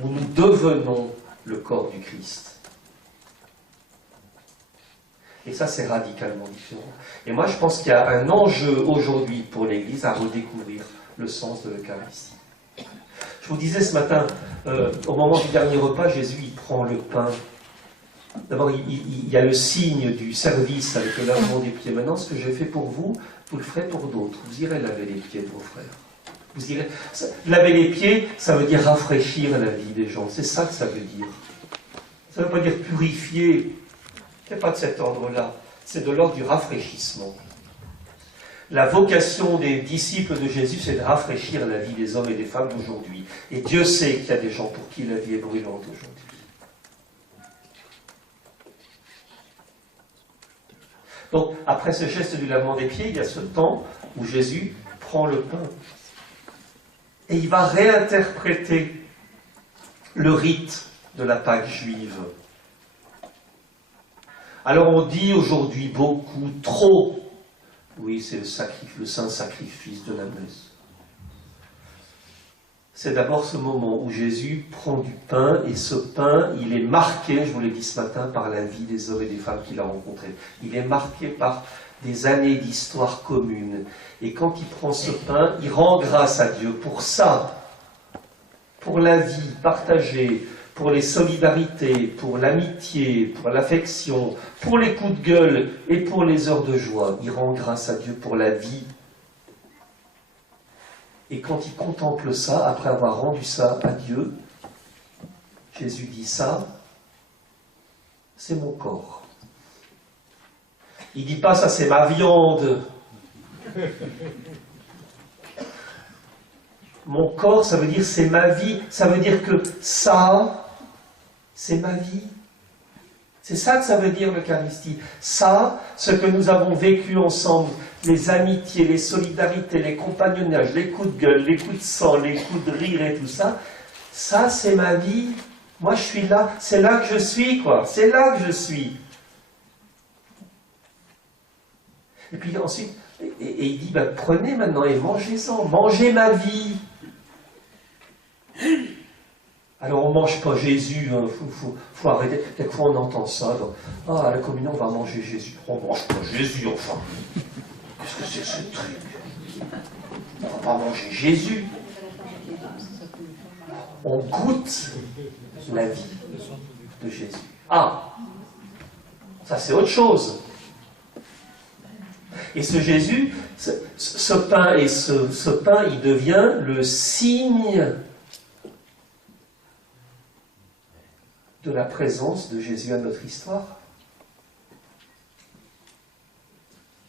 où nous devenons le corps du Christ. Et ça, c'est radicalement différent. Et moi, je pense qu'il y a un enjeu aujourd'hui pour l'Église à redécouvrir le sens de l'Eucharistie. Je vous disais ce matin, au moment du dernier repas, Jésus, il prend le pain. D'abord, il y a le signe du service avec le lavement des pieds. Maintenant, ce que j'ai fait pour vous, vous le ferez pour d'autres. Vous irez laver les pieds de vos frères. Vous irez... Laver les pieds, ça veut dire rafraîchir la vie des gens. C'est ça que ça veut dire. Ça ne veut pas dire purifier. Ce n'est pas de cet ordre-là. C'est de l'ordre du rafraîchissement. La vocation des disciples de Jésus, c'est de rafraîchir la vie des hommes et des femmes d'aujourd'hui. Et Dieu sait qu'il y a des gens pour qui la vie est brûlante aujourd'hui. Donc, après ce geste du lavement des pieds, il y a ce temps où Jésus prend le pain. Et il va réinterpréter le rite de la Pâque juive. Alors on dit aujourd'hui beaucoup, trop, oui, c'est le saint sacrifice de la messe. C'est d'abord ce moment où Jésus prend du pain, et ce pain, il est marqué, je vous l'ai dit ce matin, par la vie des hommes et des femmes qu'il a rencontrés. Il est marqué par des années d'histoire commune. Et quand il prend ce pain, il rend grâce à Dieu pour ça, pour la vie partagée, pour les solidarités, pour l'amitié, pour l'affection, pour les coups de gueule et pour les heures de joie. Il rend grâce à Dieu pour la vie. Et quand il contemple ça, après avoir rendu ça à Dieu, Jésus dit ça, c'est mon corps. Il ne dit pas ça, c'est ma viande. Mon corps, ça veut dire c'est ma vie. Ça veut dire que ça, c'est ma vie. C'est ça que ça veut dire l'Eucharistie. Ça, ce que nous avons vécu ensemble, les amitiés, les solidarités, les compagnonnages, les coups de gueule, les coups de sang, les coups de rire et tout ça, ça c'est ma vie. Moi je suis là, c'est là que je suis, quoi. C'est là que je suis. Et puis ensuite, et il dit, ben, prenez maintenant et mangez-en, mangez ma vie. Alors on ne mange pas Jésus, il faut arrêter. Quelquefois on entend ça, donc, ah, à la communion on va manger Jésus. On ne mange pas Jésus, enfin. Qu'est-ce que c'est que ce truc? On ne va pas manger Jésus. On goûte la vie de Jésus. Ah, ça c'est autre chose. Et ce Jésus, ce pain, il devient le signe de la présence de Jésus à notre histoire.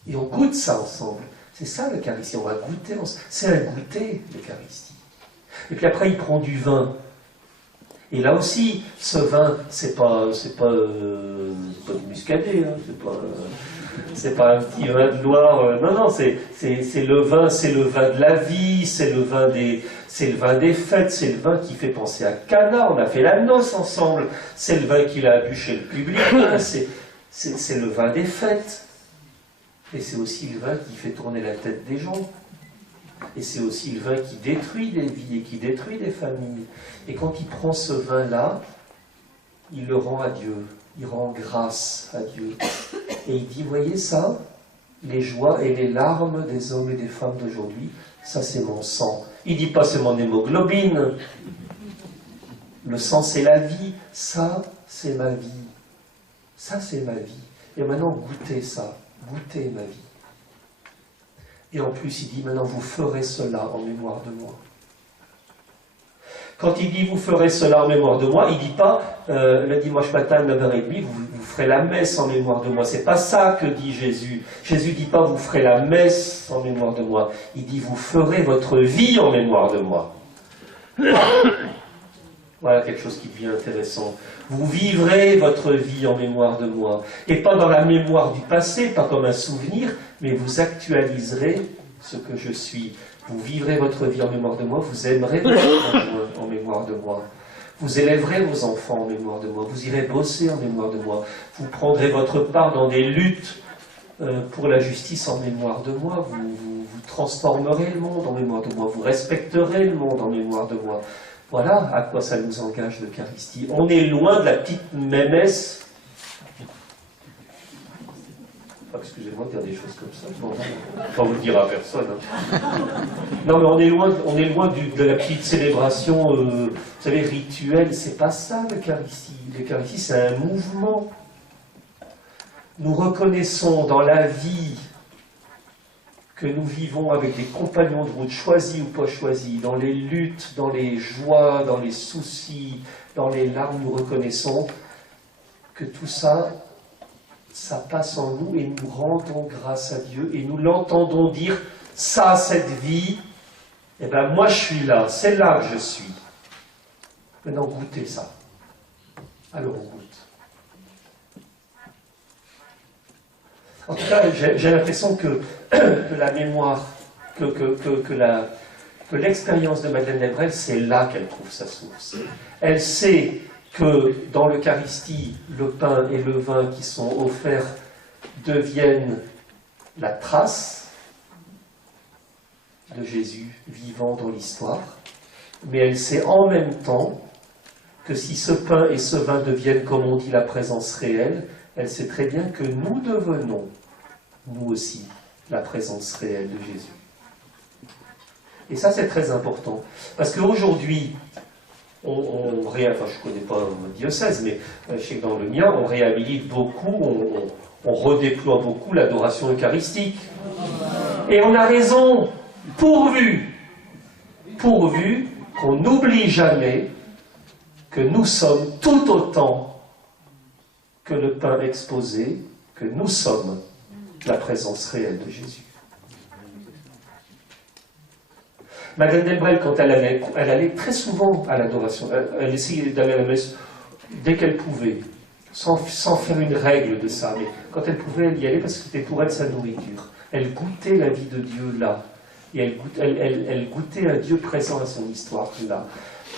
Et on goûte ça ensemble. C'est ça l'Eucharistie, on va goûter ensemble. C'est un goûter, l'Eucharistie. Et puis après, il prend du vin. Et là aussi, ce vin, c'est pas du muscadet, hein, c'est pas un petit vin de Loire. Non, non, c'est le vin de la vie, c'est le vin des fêtes, c'est le vin qui fait penser à Cana. On a fait la noce ensemble. C'est le vin qu'il a bu chez le public. C'est le vin des fêtes. Et c'est aussi le vin qui fait tourner la tête des gens. Et c'est aussi le vin qui détruit des vies et qui détruit des familles. Et quand il prend ce vin-là, il le rend à Dieu. Il rend grâce à Dieu. Et il dit, voyez ça, les joies et les larmes des hommes et des femmes d'aujourd'hui, ça c'est mon sang. Il ne dit pas c'est mon hémoglobine. Le sang c'est la vie. Ça c'est ma vie. Ça c'est ma vie. Et maintenant goûtez ça. Goûtez ma vie. Et en plus, il dit, maintenant, vous ferez cela en mémoire de moi. Quand il dit, vous ferez cela en mémoire de moi, il ne dit pas, le dimanche matin, 9h30, vous ferez la messe en mémoire de moi. C'est pas ça que dit Jésus. Jésus ne dit pas, vous ferez la messe en mémoire de moi. Il dit, vous ferez votre vie en mémoire de moi. Voilà quelque chose qui devient intéressant. Vous vivrez votre vie en mémoire de moi. Et pas dans la mémoire du passé, pas comme un souvenir, mais vous actualiserez ce que je suis. Vous vivrez votre vie en mémoire de moi, vous aimerez votre conjoint en mémoire de moi. Vous élèverez vos enfants en mémoire de moi, vous irez bosser en mémoire de moi. Vous prendrez votre part dans des luttes pour la justice en mémoire de moi. Vous transformerez le monde en mémoire de moi. Vous respecterez le monde en mémoire de moi. Voilà à quoi ça nous engage l'Eucharistie. On est loin de la petite mémesse. Ah, excusez-moi de dire des choses comme ça. Bon, on ne vous le dire à personne. Hein. Non, mais on est loin de la petite célébration, vous savez, rituelle. C'est pas ça l'Eucharistie. L'Eucharistie, c'est un mouvement. Nous reconnaissons dans la vie que nous vivons avec des compagnons de route, choisis ou pas choisis, dans les luttes, dans les joies, dans les soucis, dans les larmes, nous reconnaissons que tout ça, ça passe en nous et nous rendons grâce à Dieu et nous l'entendons dire, ça, cette vie, eh bien moi je suis là, c'est là que je suis. Maintenant goûtez ça. Alors on goûte. En tout cas, j'ai l'impression que la mémoire, que l'expérience de Madeleine Delbrel, c'est là qu'elle trouve sa source. Elle sait que dans l'Eucharistie, le pain et le vin qui sont offerts deviennent la trace de Jésus vivant dans l'histoire, mais elle sait en même temps que si ce pain et ce vin deviennent, comme on dit, la présence réelle, elle sait très bien que nous devenons, nous aussi, la présence réelle de Jésus. Et ça, c'est très important. Parce qu'aujourd'hui, enfin, je ne connais pas mon diocèse, mais je sais que dans le mien, on réhabilite beaucoup, on redéploie beaucoup l'adoration eucharistique. Et on a raison, pourvu qu'on n'oublie jamais que nous sommes tout autant que le pain exposé, que nous sommes la présence réelle de Jésus. Madeleine Delbrel, quand elle allait très souvent à l'adoration, elle essayait d'aller à la messe dès qu'elle pouvait. sans faire une règle de ça, mais quand elle pouvait, elle y allait parce que c'était pour elle sa nourriture. Elle goûtait la vie de Dieu là, et elle goûtait un Dieu présent à son histoire là.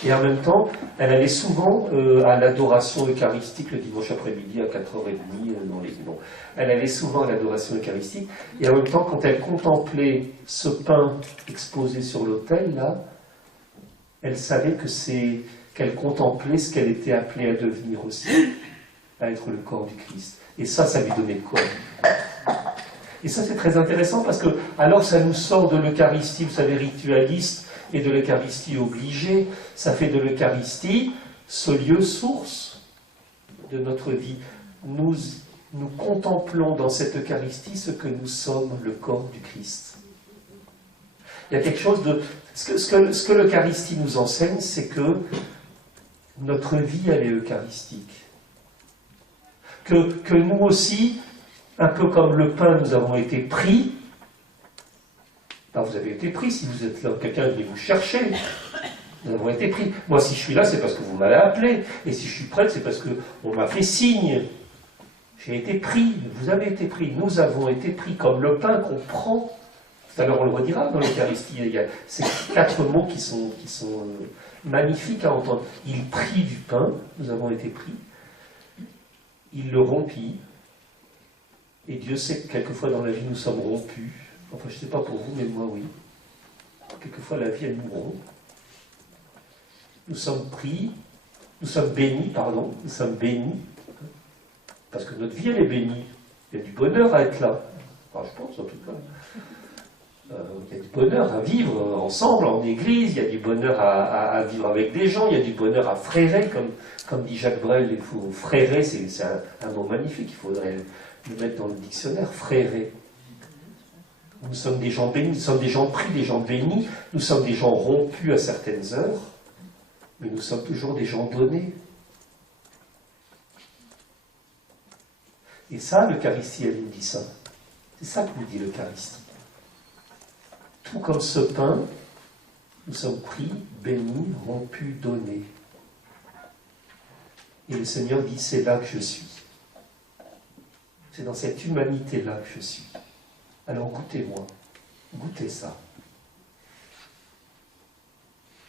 Et en même temps, elle allait souvent à l'adoration eucharistique le dimanche après-midi à 4h30 dans les bons. Elle allait souvent à l'adoration eucharistique, et en même temps, quand elle contemplait ce pain exposé sur l'autel là, elle savait qu'elle contemplait ce qu'elle était appelée à devenir aussi, à être le corps du Christ. Et ça lui donnait quoi? Et ça, c'est très intéressant parce que, alors, ça nous sort de l'Eucharistie, vous savez, ritualiste, et de l'Eucharistie obligée. Ça fait de l'Eucharistie ce lieu source de notre vie. Nous contemplons dans cette Eucharistie ce que nous sommes, le corps du Christ. Il y a quelque chose de... Ce que l'Eucharistie nous enseigne, c'est que notre vie, elle est eucharistique. Que nous aussi, un peu comme le pain, nous avons été pris. Alors vous avez été pris, si vous êtes là, quelqu'un vient vous chercher. Nous avons été pris. Moi, si je suis là, c'est parce que vous m'avez appelé. Et si je suis prêtre, c'est parce qu'on m'a fait signe. J'ai été pris, vous avez été pris. Nous avons été pris comme le pain qu'on prend. Tout à l'heure, on le redira dans l'Eucharistie. Il y a ces 4 mots qui sont magnifiques à entendre. Il prit du pain, nous avons été pris. Il le rompit. Et Dieu sait que quelquefois dans la vie, nous sommes rompus. Enfin, je ne sais pas pour vous, mais moi, oui. Quelquefois, la vie, elle nous rompt. Nous sommes pris, nous sommes bénis, nous sommes bénis. Parce que notre vie, elle est bénie. Il y a du bonheur à être là. Enfin, je pense, en tout cas. Il y a du bonheur à vivre ensemble, en église. Il y a du bonheur à vivre avec des gens. Il y a du bonheur à frérer, comme dit Jacques Brel. Il faut frérer, c'est un mot magnifique. Il faudrait le mettre dans le dictionnaire, frérer. Nous sommes des gens bénis, nous sommes des gens pris, des gens bénis, nous sommes des gens rompus à certaines heures, mais nous sommes toujours des gens donnés. Et ça, l'Eucharistie, elle nous dit ça. C'est ça que nous dit l'Eucharistie. Tout comme ce pain, nous sommes pris, bénis, rompus, donnés. Et le Seigneur dit, c'est là que je suis. C'est dans cette humanité-là que je suis. Alors goûtez-moi, goûtez ça.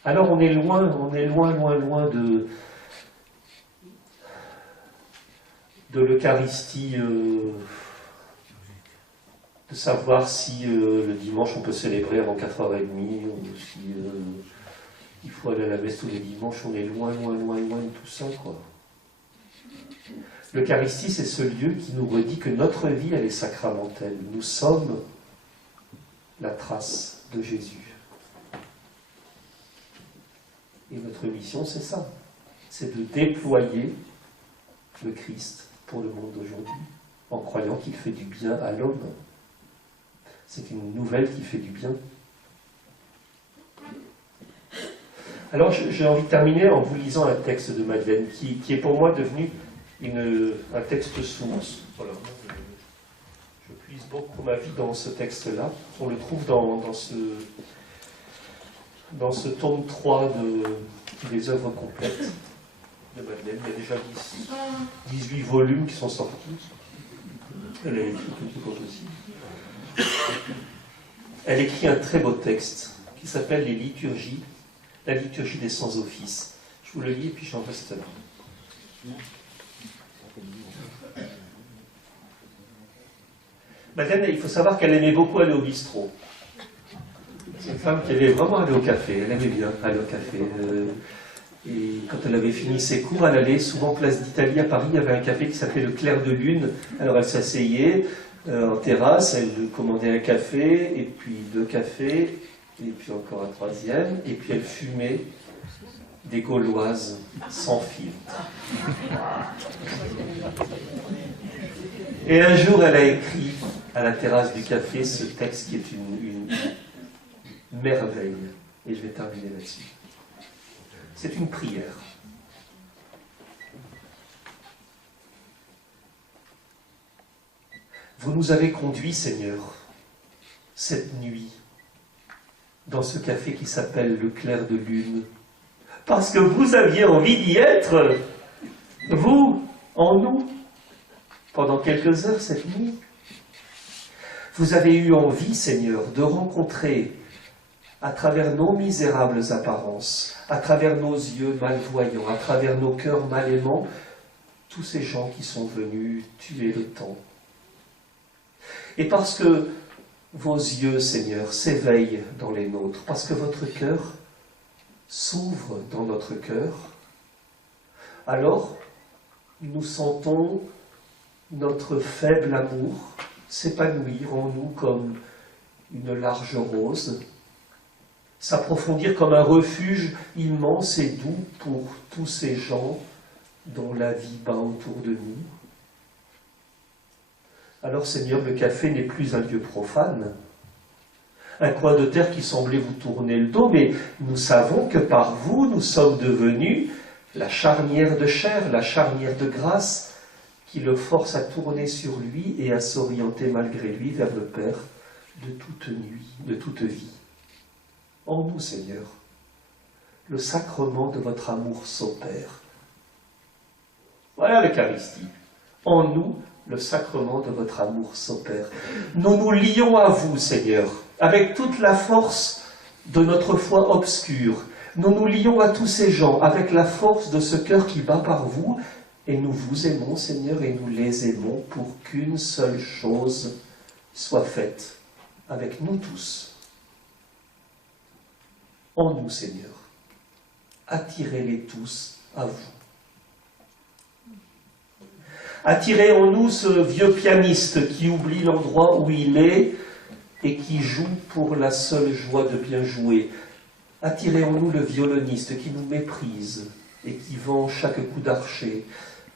Alors on est loin de l'Eucharistie, de savoir si le dimanche on peut célébrer avant 4h30, ou si il faut aller à la messe tous les dimanches. On est loin de tout ça, quoi. L'Eucharistie, c'est ce lieu qui nous redit que notre vie, elle est sacramentelle. Nous sommes la trace de Jésus. Et notre mission, c'est ça. C'est de déployer le Christ pour le monde d'aujourd'hui, en croyant qu'il fait du bien à l'homme. C'est une nouvelle qui fait du bien. Alors, j'ai envie de terminer en vous lisant un texte de Madeleine, qui est pour moi devenu un texte source. Voilà. Je puise beaucoup ma vie dans ce texte-là. On le trouve dans ce tome 3 des œuvres complètes de Madeleine. Il y a déjà 18 volumes qui sont sortis. Elle a écrit quelque chose aussi. Elle écrit un très beau texte qui s'appelle Les liturgies, la liturgie des sans-office. Je vous le lis et puis j'en reste là. Madeleine, il faut savoir qu'elle aimait beaucoup aller au bistrot. C'est une femme qui aimait vraiment aller au café. Elle aimait bien aller au café. Et quand elle avait fini ses cours, elle allait souvent place d'Italie à Paris. Il y avait un café qui s'appelait le Clair de Lune. Alors elle s'asseyait en terrasse, elle commandait un café, et puis 2 cafés, et puis encore un 3e, et puis elle fumait des Gauloises sans filtre. Et un jour, elle a écrit à la terrasse du café ce texte qui est une merveille. Et je vais terminer là-dessus. C'est une prière. Vous nous avez conduits, Seigneur, cette nuit, dans ce café qui s'appelle le Clair de Lune, parce que vous aviez envie d'y être. Vous, en nous, pendant quelques heures cette nuit. Vous avez eu envie, Seigneur, de rencontrer, à travers nos misérables apparences, à travers nos yeux malvoyants, à travers nos cœurs mal aimants, tous ces gens qui sont venus tuer le temps. Et parce que vos yeux, Seigneur, s'éveillent dans les nôtres, parce que votre cœur s'ouvre dans notre cœur, alors nous sentons notre faible amour s'épanouir en nous comme une large rose, s'approfondir comme un refuge immense et doux pour tous ces gens dont la vie bat autour de nous. Alors Seigneur, le café n'est plus un lieu profane, un coin de terre qui semblait vous tourner le dos, mais nous savons que par vous, nous sommes devenus la charnière de chair, la charnière de grâce, qui le force à tourner sur lui et à s'orienter malgré lui vers le Père de toute nuit, de toute vie. En nous, Seigneur, le sacrement de votre amour s'opère. Voilà l'Eucharistie. En nous, le sacrement de votre amour s'opère. Nous nous lions à vous, Seigneur, avec toute la force de notre foi obscure. Nous nous lions à tous ces gens avec la force de ce cœur qui bat par vous, et nous vous aimons, Seigneur, et nous les aimons pour qu'une seule chose soit faite avec nous tous. En nous, Seigneur, attirez-les tous à vous. Attirez en nous ce vieux pianiste qui oublie l'endroit où il est et qui joue pour la seule joie de bien jouer. Attirez en nous le violoniste qui nous méprise et qui vend chaque coup d'archet.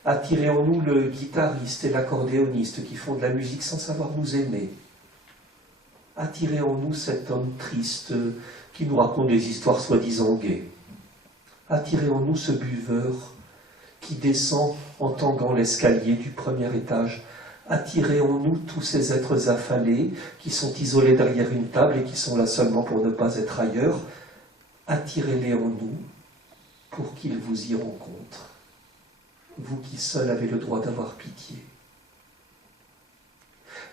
Attirez en nous le guitariste et l'accordéoniste qui font de la musique sans savoir nous aimer. Attirez en nous cet homme triste qui nous raconte des histoires soi-disant gaies. Attirez en nous ce buveur qui descend en tanguant l'escalier du premier étage. Attirez en nous tous ces êtres affalés qui sont isolés derrière une table et qui sont là seulement pour ne pas être ailleurs. Attirez-les en nous pour qu'ils vous y rencontrent. Vous qui seul avez le droit d'avoir pitié.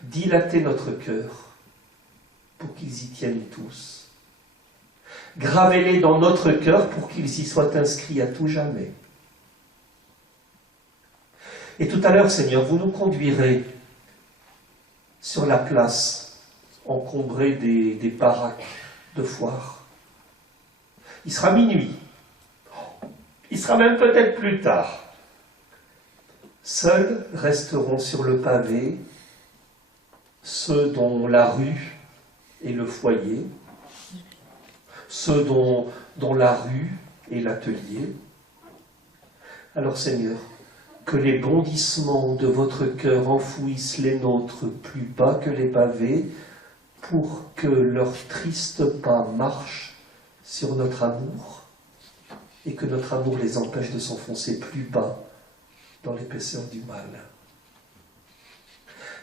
Dilatez notre cœur pour qu'ils y tiennent tous. Gravez-les dans notre cœur pour qu'ils y soient inscrits à tout jamais. Et tout à l'heure, Seigneur, vous nous conduirez sur la place encombrée des baraques de foire. Il sera minuit. Il sera même peut-être plus tard. Seuls resteront sur le pavé ceux dont la rue est le foyer, ceux dont la rue est l'atelier. Alors Seigneur, que les bondissements de votre cœur enfouissent les nôtres plus bas que les pavés, pour que leurs tristes pas marchent sur notre amour, et que notre amour les empêche de s'enfoncer plus bas dans l'épaisseur du mal.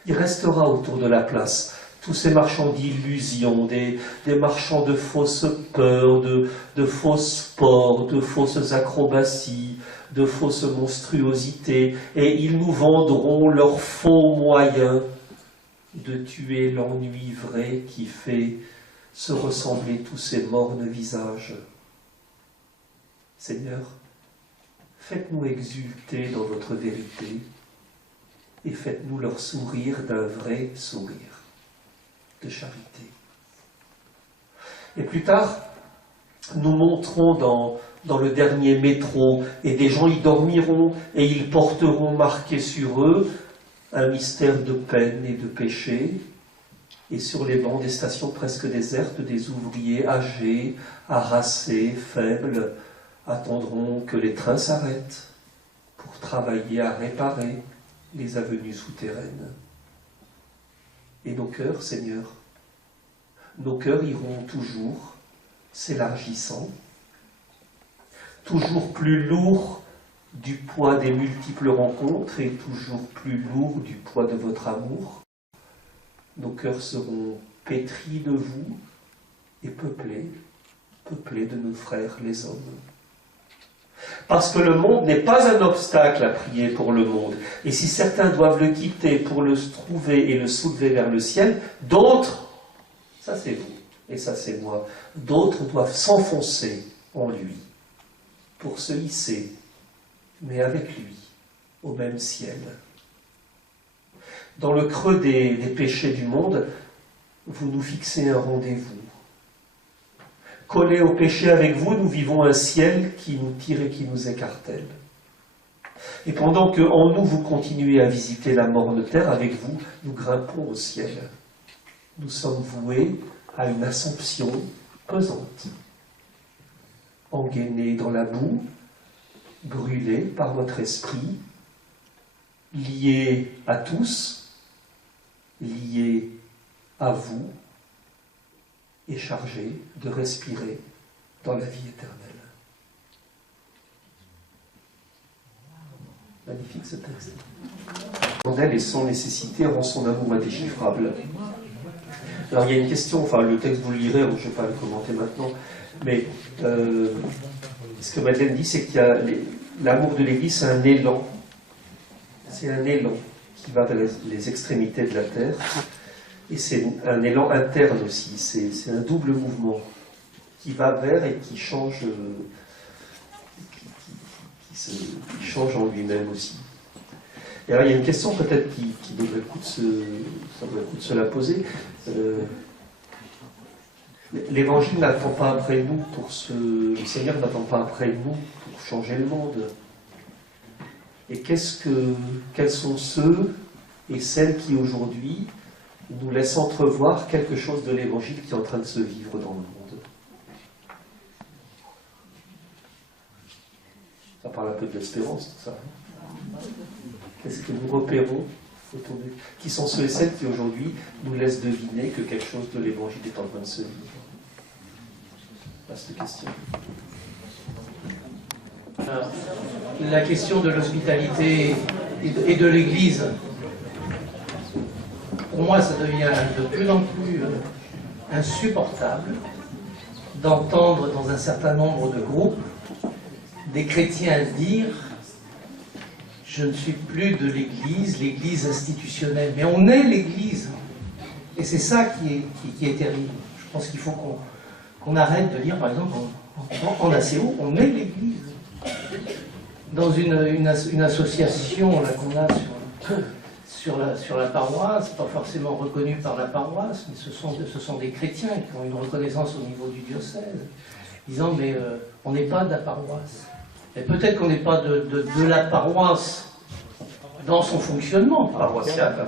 Il restera autour de la place tous ces marchands d'illusions, des marchands de fausses peurs, de fausses sports, de fausses acrobaties, de fausses monstruosités, et ils nous vendront leurs faux moyens de tuer l'ennui vrai qui fait se ressembler tous ces mornes visages. Seigneur, faites-nous exulter dans votre vérité et faites-nous leur sourire d'un vrai sourire de charité. Et plus tard, nous monterons dans le dernier métro et des gens y dormiront et ils porteront marqué sur eux un mystère de peine et de péché. Et sur les bancs des stations presque désertes, des ouvriers âgés, harassés, faibles, attendront que les trains s'arrêtent pour travailler à réparer les avenues souterraines. Et nos cœurs, Seigneur, nos cœurs iront toujours s'élargissant, toujours plus lourds du poids des multiples rencontres et toujours plus lourds du poids de votre amour. Nos cœurs seront pétris de vous et peuplés de nos frères les hommes. Parce que le monde n'est pas un obstacle à prier pour le monde. Et si certains doivent le quitter pour le trouver et le soulever vers le ciel, d'autres, ça c'est vous, et ça c'est moi, d'autres doivent s'enfoncer en lui pour se hisser, mais avec lui, au même ciel. Dans le creux des péchés du monde, vous nous fixez un rendez-vous. Collés au péché avec vous, nous vivons un ciel qui nous tire et qui nous écartèle. Et pendant que en nous, vous continuez à visiter la morne terre, avec vous, nous grimpons au ciel. Nous sommes voués à une assomption pesante, engainés dans la boue, brûlés par votre esprit, liés à tous, liés à vous, et chargés de respirer dans la vie éternelle. Magnifique ce texte. En elle et sans nécessité rend son amour indéchiffrable. Alors il y a une question, enfin le texte vous le lirez, je ne vais pas le commenter maintenant, mais ce que Madeleine dit, c'est qu'il y a l'amour de l'Église, c'est un élan. C'est un élan qui va vers les extrémités de la terre. Et c'est un élan interne aussi, c'est un double mouvement qui va vers et qui change, qui change en lui-même aussi. Et alors il y a une question peut-être qui devrait le coup de se la poser. L'Évangile n'attend pas après nous le Seigneur n'attend pas après nous pour changer le monde. Et quels sont ceux et celles qui aujourd'hui nous laisse entrevoir quelque chose de l'Évangile qui est en train de se vivre dans le monde. Ça parle un peu de l'espérance, tout ça. Qu'est-ce que nous repérons autour de... Qui sont ceux et celles qui aujourd'hui nous laissent deviner que quelque chose de l'Évangile est en train de se vivre? Vaste question. La question de l'hospitalité et de l'Église, pour moi, ça devient de plus en plus insupportable d'entendre dans un certain nombre de groupes des chrétiens dire « je ne suis plus de l'Église, l'Église institutionnelle ». Mais on est l'Église. Et c'est ça qui est terrible. Je pense qu'il faut qu'on arrête de dire, par exemple, en ACO, on est l'Église. Dans une association qu'on a sur la paroisse, pas forcément reconnue par la paroisse, mais ce sont des chrétiens qui ont une reconnaissance au niveau du diocèse, disant mais on n'est pas de la paroisse. Et peut-être qu'on n'est pas de la paroisse dans son fonctionnement paroissial,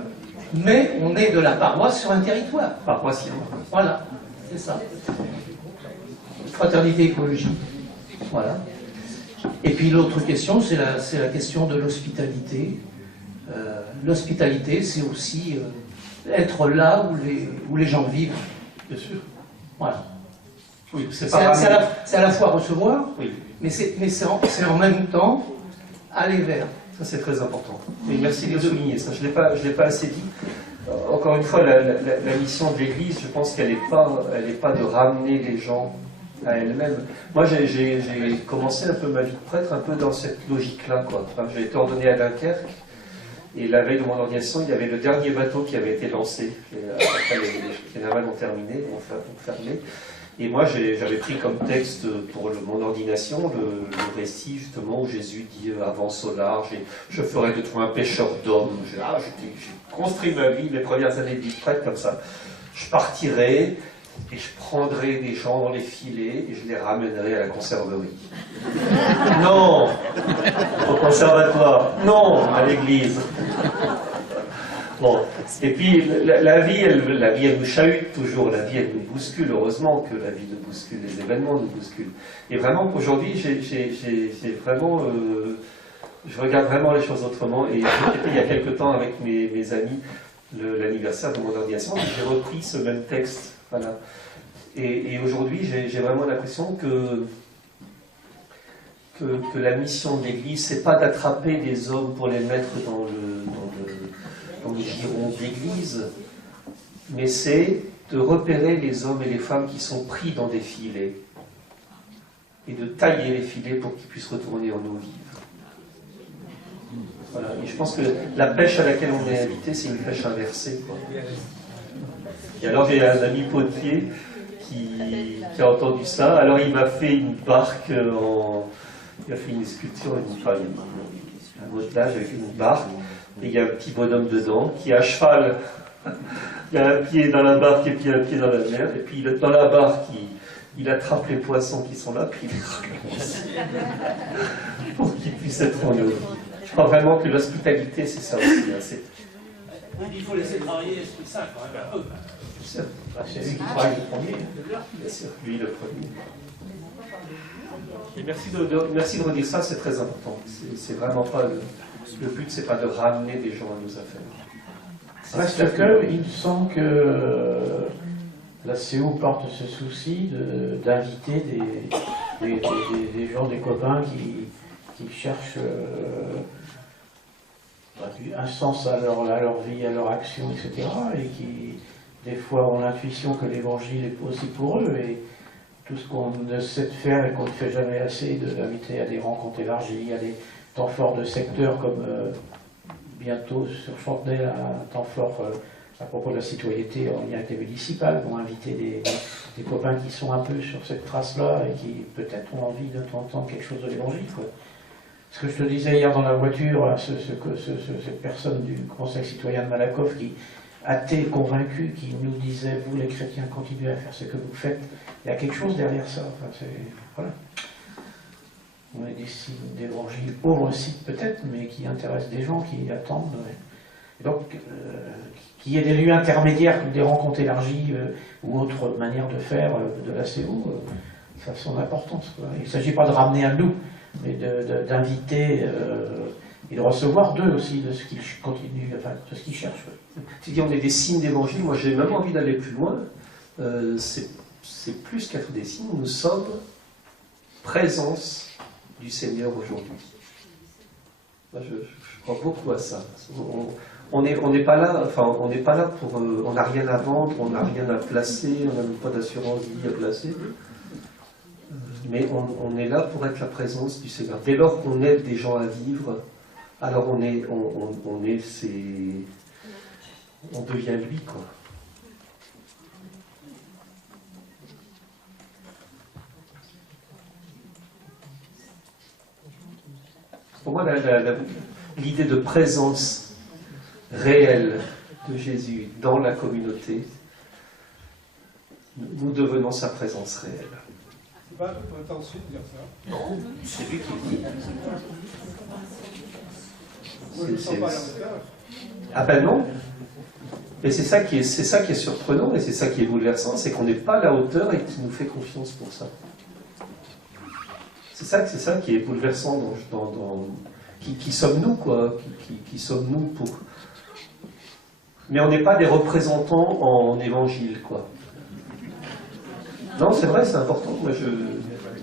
mais on est de la paroisse sur un territoire. Paroissial. Voilà, c'est ça. Fraternité écologique. Voilà. Et puis l'autre question, c'est la question de l'hospitalité. L'hospitalité, c'est aussi être là où les gens vivent. Bien sûr. Voilà. Oui, c'est à la fois recevoir, oui. mais c'est en même temps aller vers. Ça, c'est très important. Et merci de le souligner. Ça, je ne l'ai pas assez dit. Encore une fois, la mission de l'Église, je pense qu'elle n'est pas de ramener les gens à elle-même. Moi, j'ai commencé un peu ma vie de prêtre, un peu dans cette logique-là. Enfin, j'ai été ordonné à Dunkerque, et la veille de mon ordination, il y avait le dernier bateau qui avait été lancé. Après, les navals ont terminé, ont fermé. Et moi, j'avais pris comme texte pour mon ordination le récit, justement, où Jésus dit « Avance au large, et je ferai de toi un pêcheur d'hommes. » J'ai construit ma vie, mes premières années de vie de prêtre, comme ça. Je partirai, et je prendrai des gens dans les filets, et je les ramènerai à la conserverie. Non, au conservatoire. Non, à l'église. Bon, et puis la vie, elle nous chahute toujours, la vie, elle nous bouscule. Heureusement que la vie nous bouscule, les événements nous bousculent. Et vraiment, aujourd'hui, j'ai vraiment... je regarde vraiment les choses autrement. Et il y a quelque temps, avec mes amis, l'anniversaire de mon ordination, j'ai repris ce même texte. Voilà. Et aujourd'hui, j'ai vraiment l'impression que la mission de l'Église, c'est pas d'attraper des hommes pour les mettre dans le giron d'Église, mais c'est de repérer les hommes et les femmes qui sont pris dans des filets et de tailler les filets pour qu'ils puissent retourner en eau vive. Voilà. Et je pense que la pêche à laquelle on est invité, c'est une pêche inversée, quoi. Et alors j'ai un ami potier qui a entendu ça. Alors il m'a fait une barque il a fait une sculpture, un modelage avec une barque, et il y a un petit bonhomme dedans qui est à cheval. Il a un pied dans la barque et puis un pied dans la mer, et puis dans la barque, il attrape les poissons qui sont là, puis il les ramasse pour qu'ils puissent être en eau. Je crois vraiment que l'hospitalité, c'est ça aussi. Hein, il faut laisser travailler l'esprit saint quand même. C'est lui qui travaille le premier. Bien sûr, lui le premier. Et merci de redire ça, c'est très important. C'est vraiment pas le but, c'est pas de ramener des gens à nos affaires. Reste que, il me semble que la CO porte ce souci d'inviter des gens, des copains qui cherchent un sens à leur vie, à leur action, etc. Et qui, des fois, ont l'intuition que l'évangile est aussi pour eux. Et tout ce qu'on ne sait faire et qu'on ne fait jamais assez, d'inviter à des rencontres élargies, à des temps forts de secteur comme bientôt sur Fontenay, un temps fort à propos de la citoyenneté en lien avec les municipales, vont inviter des copains qui sont un peu sur cette trace-là et qui peut-être ont envie d'entendre quelque chose de l'évangile. Ce que je te disais hier dans la voiture, cette personne du Conseil citoyen de Malakoff qui, athée, convaincu, qui nous disait « Vous les chrétiens, continuez à faire ce que vous faites ». Il y a quelque chose derrière ça. Enfin, voilà. On est des signes d'évangile pauvres aussi peut-être, mais qui intéressent des gens qui attendent. Et donc, qu'il y ait des lieux intermédiaires comme des rencontres élargies ou autres manières de faire de la CO, ça a son importance. Il ne s'agit pas de ramener à nous, mais d'inviter et de recevoir d'eux aussi de ce qu'ils continuent, enfin, de ce qu'ils cherchent. Tu dis on est des signes d'évangile, moi j'ai même envie d'aller plus loin. C'est plus qu'être des signes, nous sommes présence du Seigneur aujourd'hui. Moi, je crois beaucoup à ça. On n'est pas là, enfin, on n'est pas là pour, on n'a rien à vendre, on n'a rien à placer, on n'a même pas d'assurance vie à placer. Mais on est là pour être la présence du Seigneur. Dès lors qu'on aide des gens à vivre, alors on devient lui, quoi. Pour moi, l'idée de présence réelle de Jésus dans la communauté, nous devenons sa présence réelle. C'est pas prétentieux de dire ça. Non, c'est lui qui le dit. Moi, je ne me sens pas à la hauteur. Ah ben non. Mais c'est ça qui est surprenant et c'est ça qui est bouleversant, c'est qu'on n'est pas à la hauteur et qu'il nous fait confiance pour ça. C'est ça qui est bouleversant qui sommes-nous, quoi, qui sommes-nous pour... Mais on n'est pas des représentants en évangile, quoi. Non, c'est vrai, c'est important.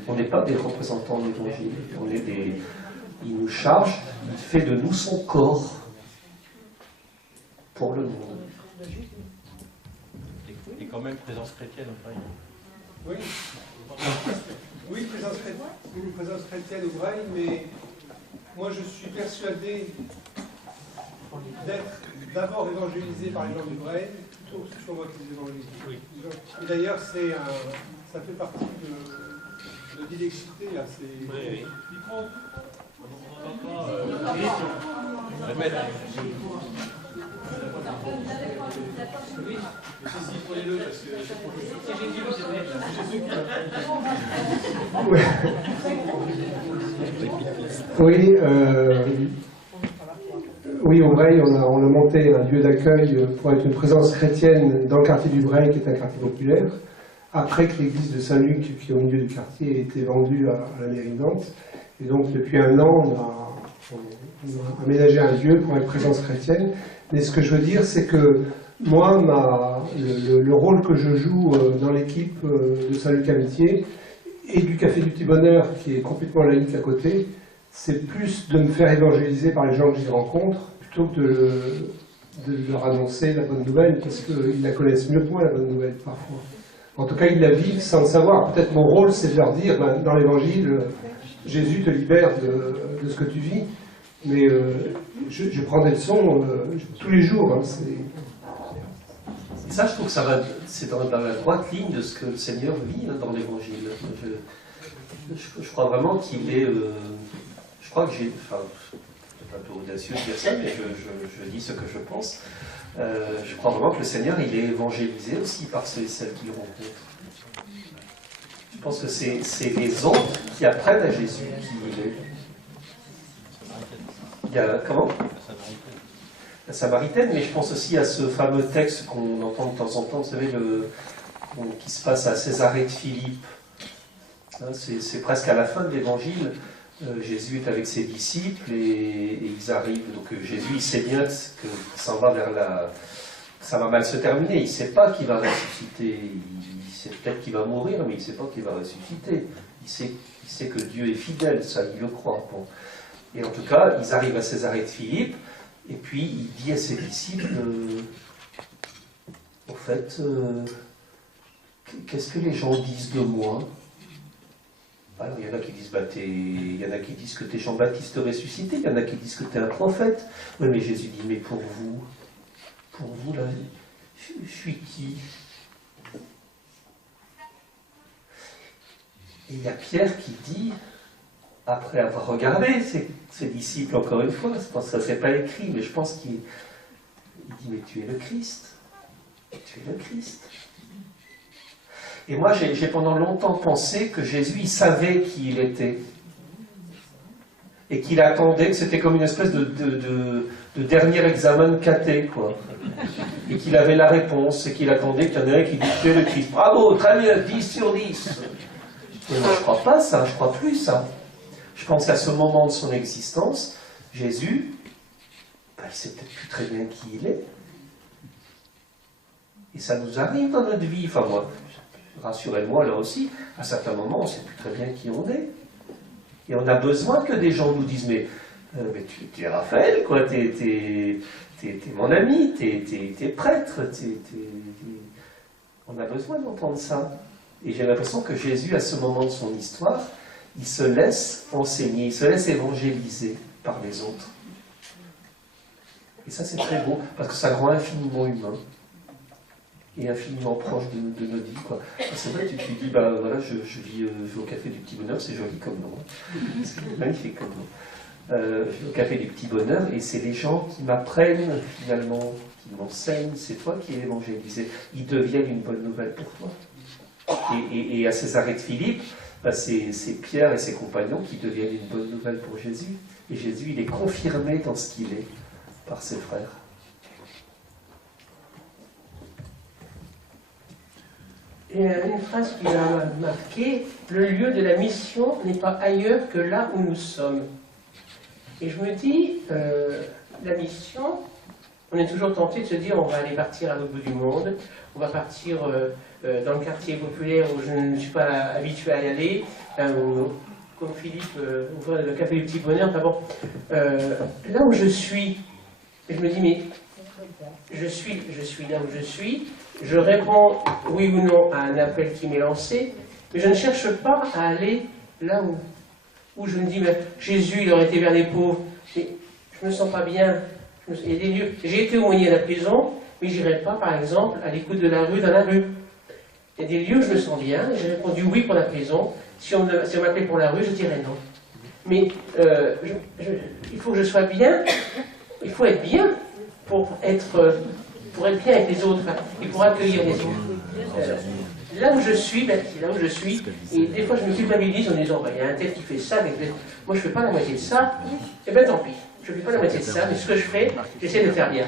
On n'est pas des représentants en évangile. Il nous charge, il fait de nous son corps pour le monde. Et quand même présence chrétienne, enfin. Oui. Oui, une présence chrétienne au Braille, mais moi je suis persuadé d'être d'abord évangélisé par les gens du Braille, plutôt que ce soit moi qui les évangélise. Oui. Et d'ailleurs, ça fait partie de l'idexité. Oui. Micro. On n'entend pas. Répète. Oui, mais si, prenez-le, parce que c'est Jésus, c'est Jésus Oui, au Breil, on a monté un lieu d'accueil pour être une présence chrétienne dans le quartier du Breil, qui est un quartier populaire, après que l'église de Saint-Luc, qui est au milieu du quartier, ait été vendue à la mairie de Nantes. Et donc, depuis un an, on a aménagé un lieu pour être présence chrétienne. Mais ce que je veux dire, c'est que moi, le rôle que je joue dans l'équipe de Saint-Luc Amitié et du Café du Petit Bonheur, qui est complètement laïque à côté, c'est plus de me faire évangéliser par les gens que j'y rencontre, plutôt que de leur annoncer la bonne nouvelle, parce qu'ils la connaissent mieux que moi, la bonne nouvelle, parfois. En tout cas, ils la vivent sans le savoir. Peut-être mon rôle, c'est de leur dire, ben, dans l'Évangile, Jésus te libère de ce que tu vis. Mais je prends des leçons tous les jours. Hein, Et ça, je trouve que c'est dans la droite ligne de ce que le Seigneur vit dans l'Évangile. Je crois vraiment qu'il est... je crois que j'ai... Enfin, c'est un peu audacieux de dire ça, mais je dis ce que je pense. Je crois vraiment que le Seigneur, il est évangélisé aussi par ceux et celles qu'il rencontre. Je pense que c'est les autres qui apprennent à Jésus qui il est. Il y a... Comment ? La Samaritaine, mais je pense aussi à ce fameux texte qu'on entend de temps en temps, vous savez, qui se passe à Césarée de Philippe. Hein, c'est presque à la fin de l'Évangile. Jésus est avec ses disciples et ils arrivent. Donc Jésus, il sait bien qu'il s'en va vers ça va mal se terminer. Il ne sait pas qu'il va ressusciter. Il sait peut-être qu'il va mourir, mais il ne sait pas qu'il va ressusciter. Il sait que Dieu est fidèle, ça, il le croit. Bon. Et en tout cas, ils arrivent à Césarée de Philippe. Et puis, il dit à ses disciples, en fait, qu'est-ce que les gens disent de moi? Alors, il y en a qui disent, il y en a qui disent que tu es Jean-Baptiste ressuscité, il y en a qui disent que tu es un prophète. Oui, mais Jésus dit, mais pour vous, là, je suis qui? Et il y a Pierre qui dit, après avoir regardé ses disciples, encore une fois, je pense que ça ne s'est pas écrit, mais je pense qu'il dit, mais tu es le Christ. Tu es le Christ. Et moi, j'ai pendant longtemps pensé que Jésus, il savait qui il était. Et qu'il attendait, que c'était comme une espèce de dernier examen de caté, quoi. Et qu'il avait la réponse, et qu'il attendait qu'il y en ait un qui dit, tu es le Christ. Bravo, très bien, 10 sur 10. Et moi, je ne crois pas ça, je ne crois plus ça. Je pense qu'à ce moment de son existence, Jésus, il ne sait peut-être plus très bien qui il est. Et ça nous arrive dans notre vie. Enfin, moi, rassurez-moi, là aussi, à certains moments, on ne sait plus très bien qui on est. Et on a besoin que des gens nous disent, mais tu es Raphaël, quoi, t'es mon ami, t'es prêtre, On a besoin d'entendre ça. Et j'ai l'impression que Jésus, à ce moment de son histoire, il se laisse enseigner, il se laisse évangéliser par les autres. Et ça, c'est très beau, parce que ça le rend infiniment humain et infiniment proche de notre vie, quoi. C'est vrai, tu dis, voilà, je vis au Café du Petit Bonheur, c'est joli comme nom, hein. C'est magnifique comme nom. Je vis au Café du Petit Bonheur, et c'est les gens qui m'apprennent, finalement, qui m'enseignent, c'est toi qui es évangélisé. Ils deviennent une bonne nouvelle pour toi. Et à Césarée de Philippe, c'est Pierre et ses compagnons qui deviennent une bonne nouvelle pour Jésus. Et Jésus, il est confirmé dans ce qu'il est par ses frères. Et une phrase qui m'a marqué, le lieu de la mission n'est pas ailleurs que là où nous sommes. Et je me dis, la mission, on est toujours tenté de se dire, on va aller partir à l'autre bout du monde, on va partir dans le quartier populaire où je ne suis pas habitué à y aller, comme Philippe, le Café du Petit Bonheur. Enfin bon, là où je suis, je me dis, mais je suis là où je suis, je réponds oui ou non à un appel qui m'est lancé, mais je ne cherche pas à aller là où je me dis, mais Jésus, il aurait été vers les pauvres, mais je ne me sens pas bien. Il y a des lieux. J'ai été aumônier à la prison, mais je n'irai pas, par exemple, à l'écoute de la rue, dans la rue. Il y a des lieux où je me sens bien, j'ai répondu oui pour la prison. Si on m'appelait pour la rue, je dirais non. Mais il faut que je sois bien, il faut être bien pour être bien avec les autres, et pour accueillir les autres. Là où je suis, c'est là où je suis, et des fois je me culpabilise en disant, il y a un tel qui fait ça, mais moi je ne fais pas la moitié de ça, et bien tant pis, je ne fais pas la moitié de ça, mais ce que je fais, j'essaie de faire bien.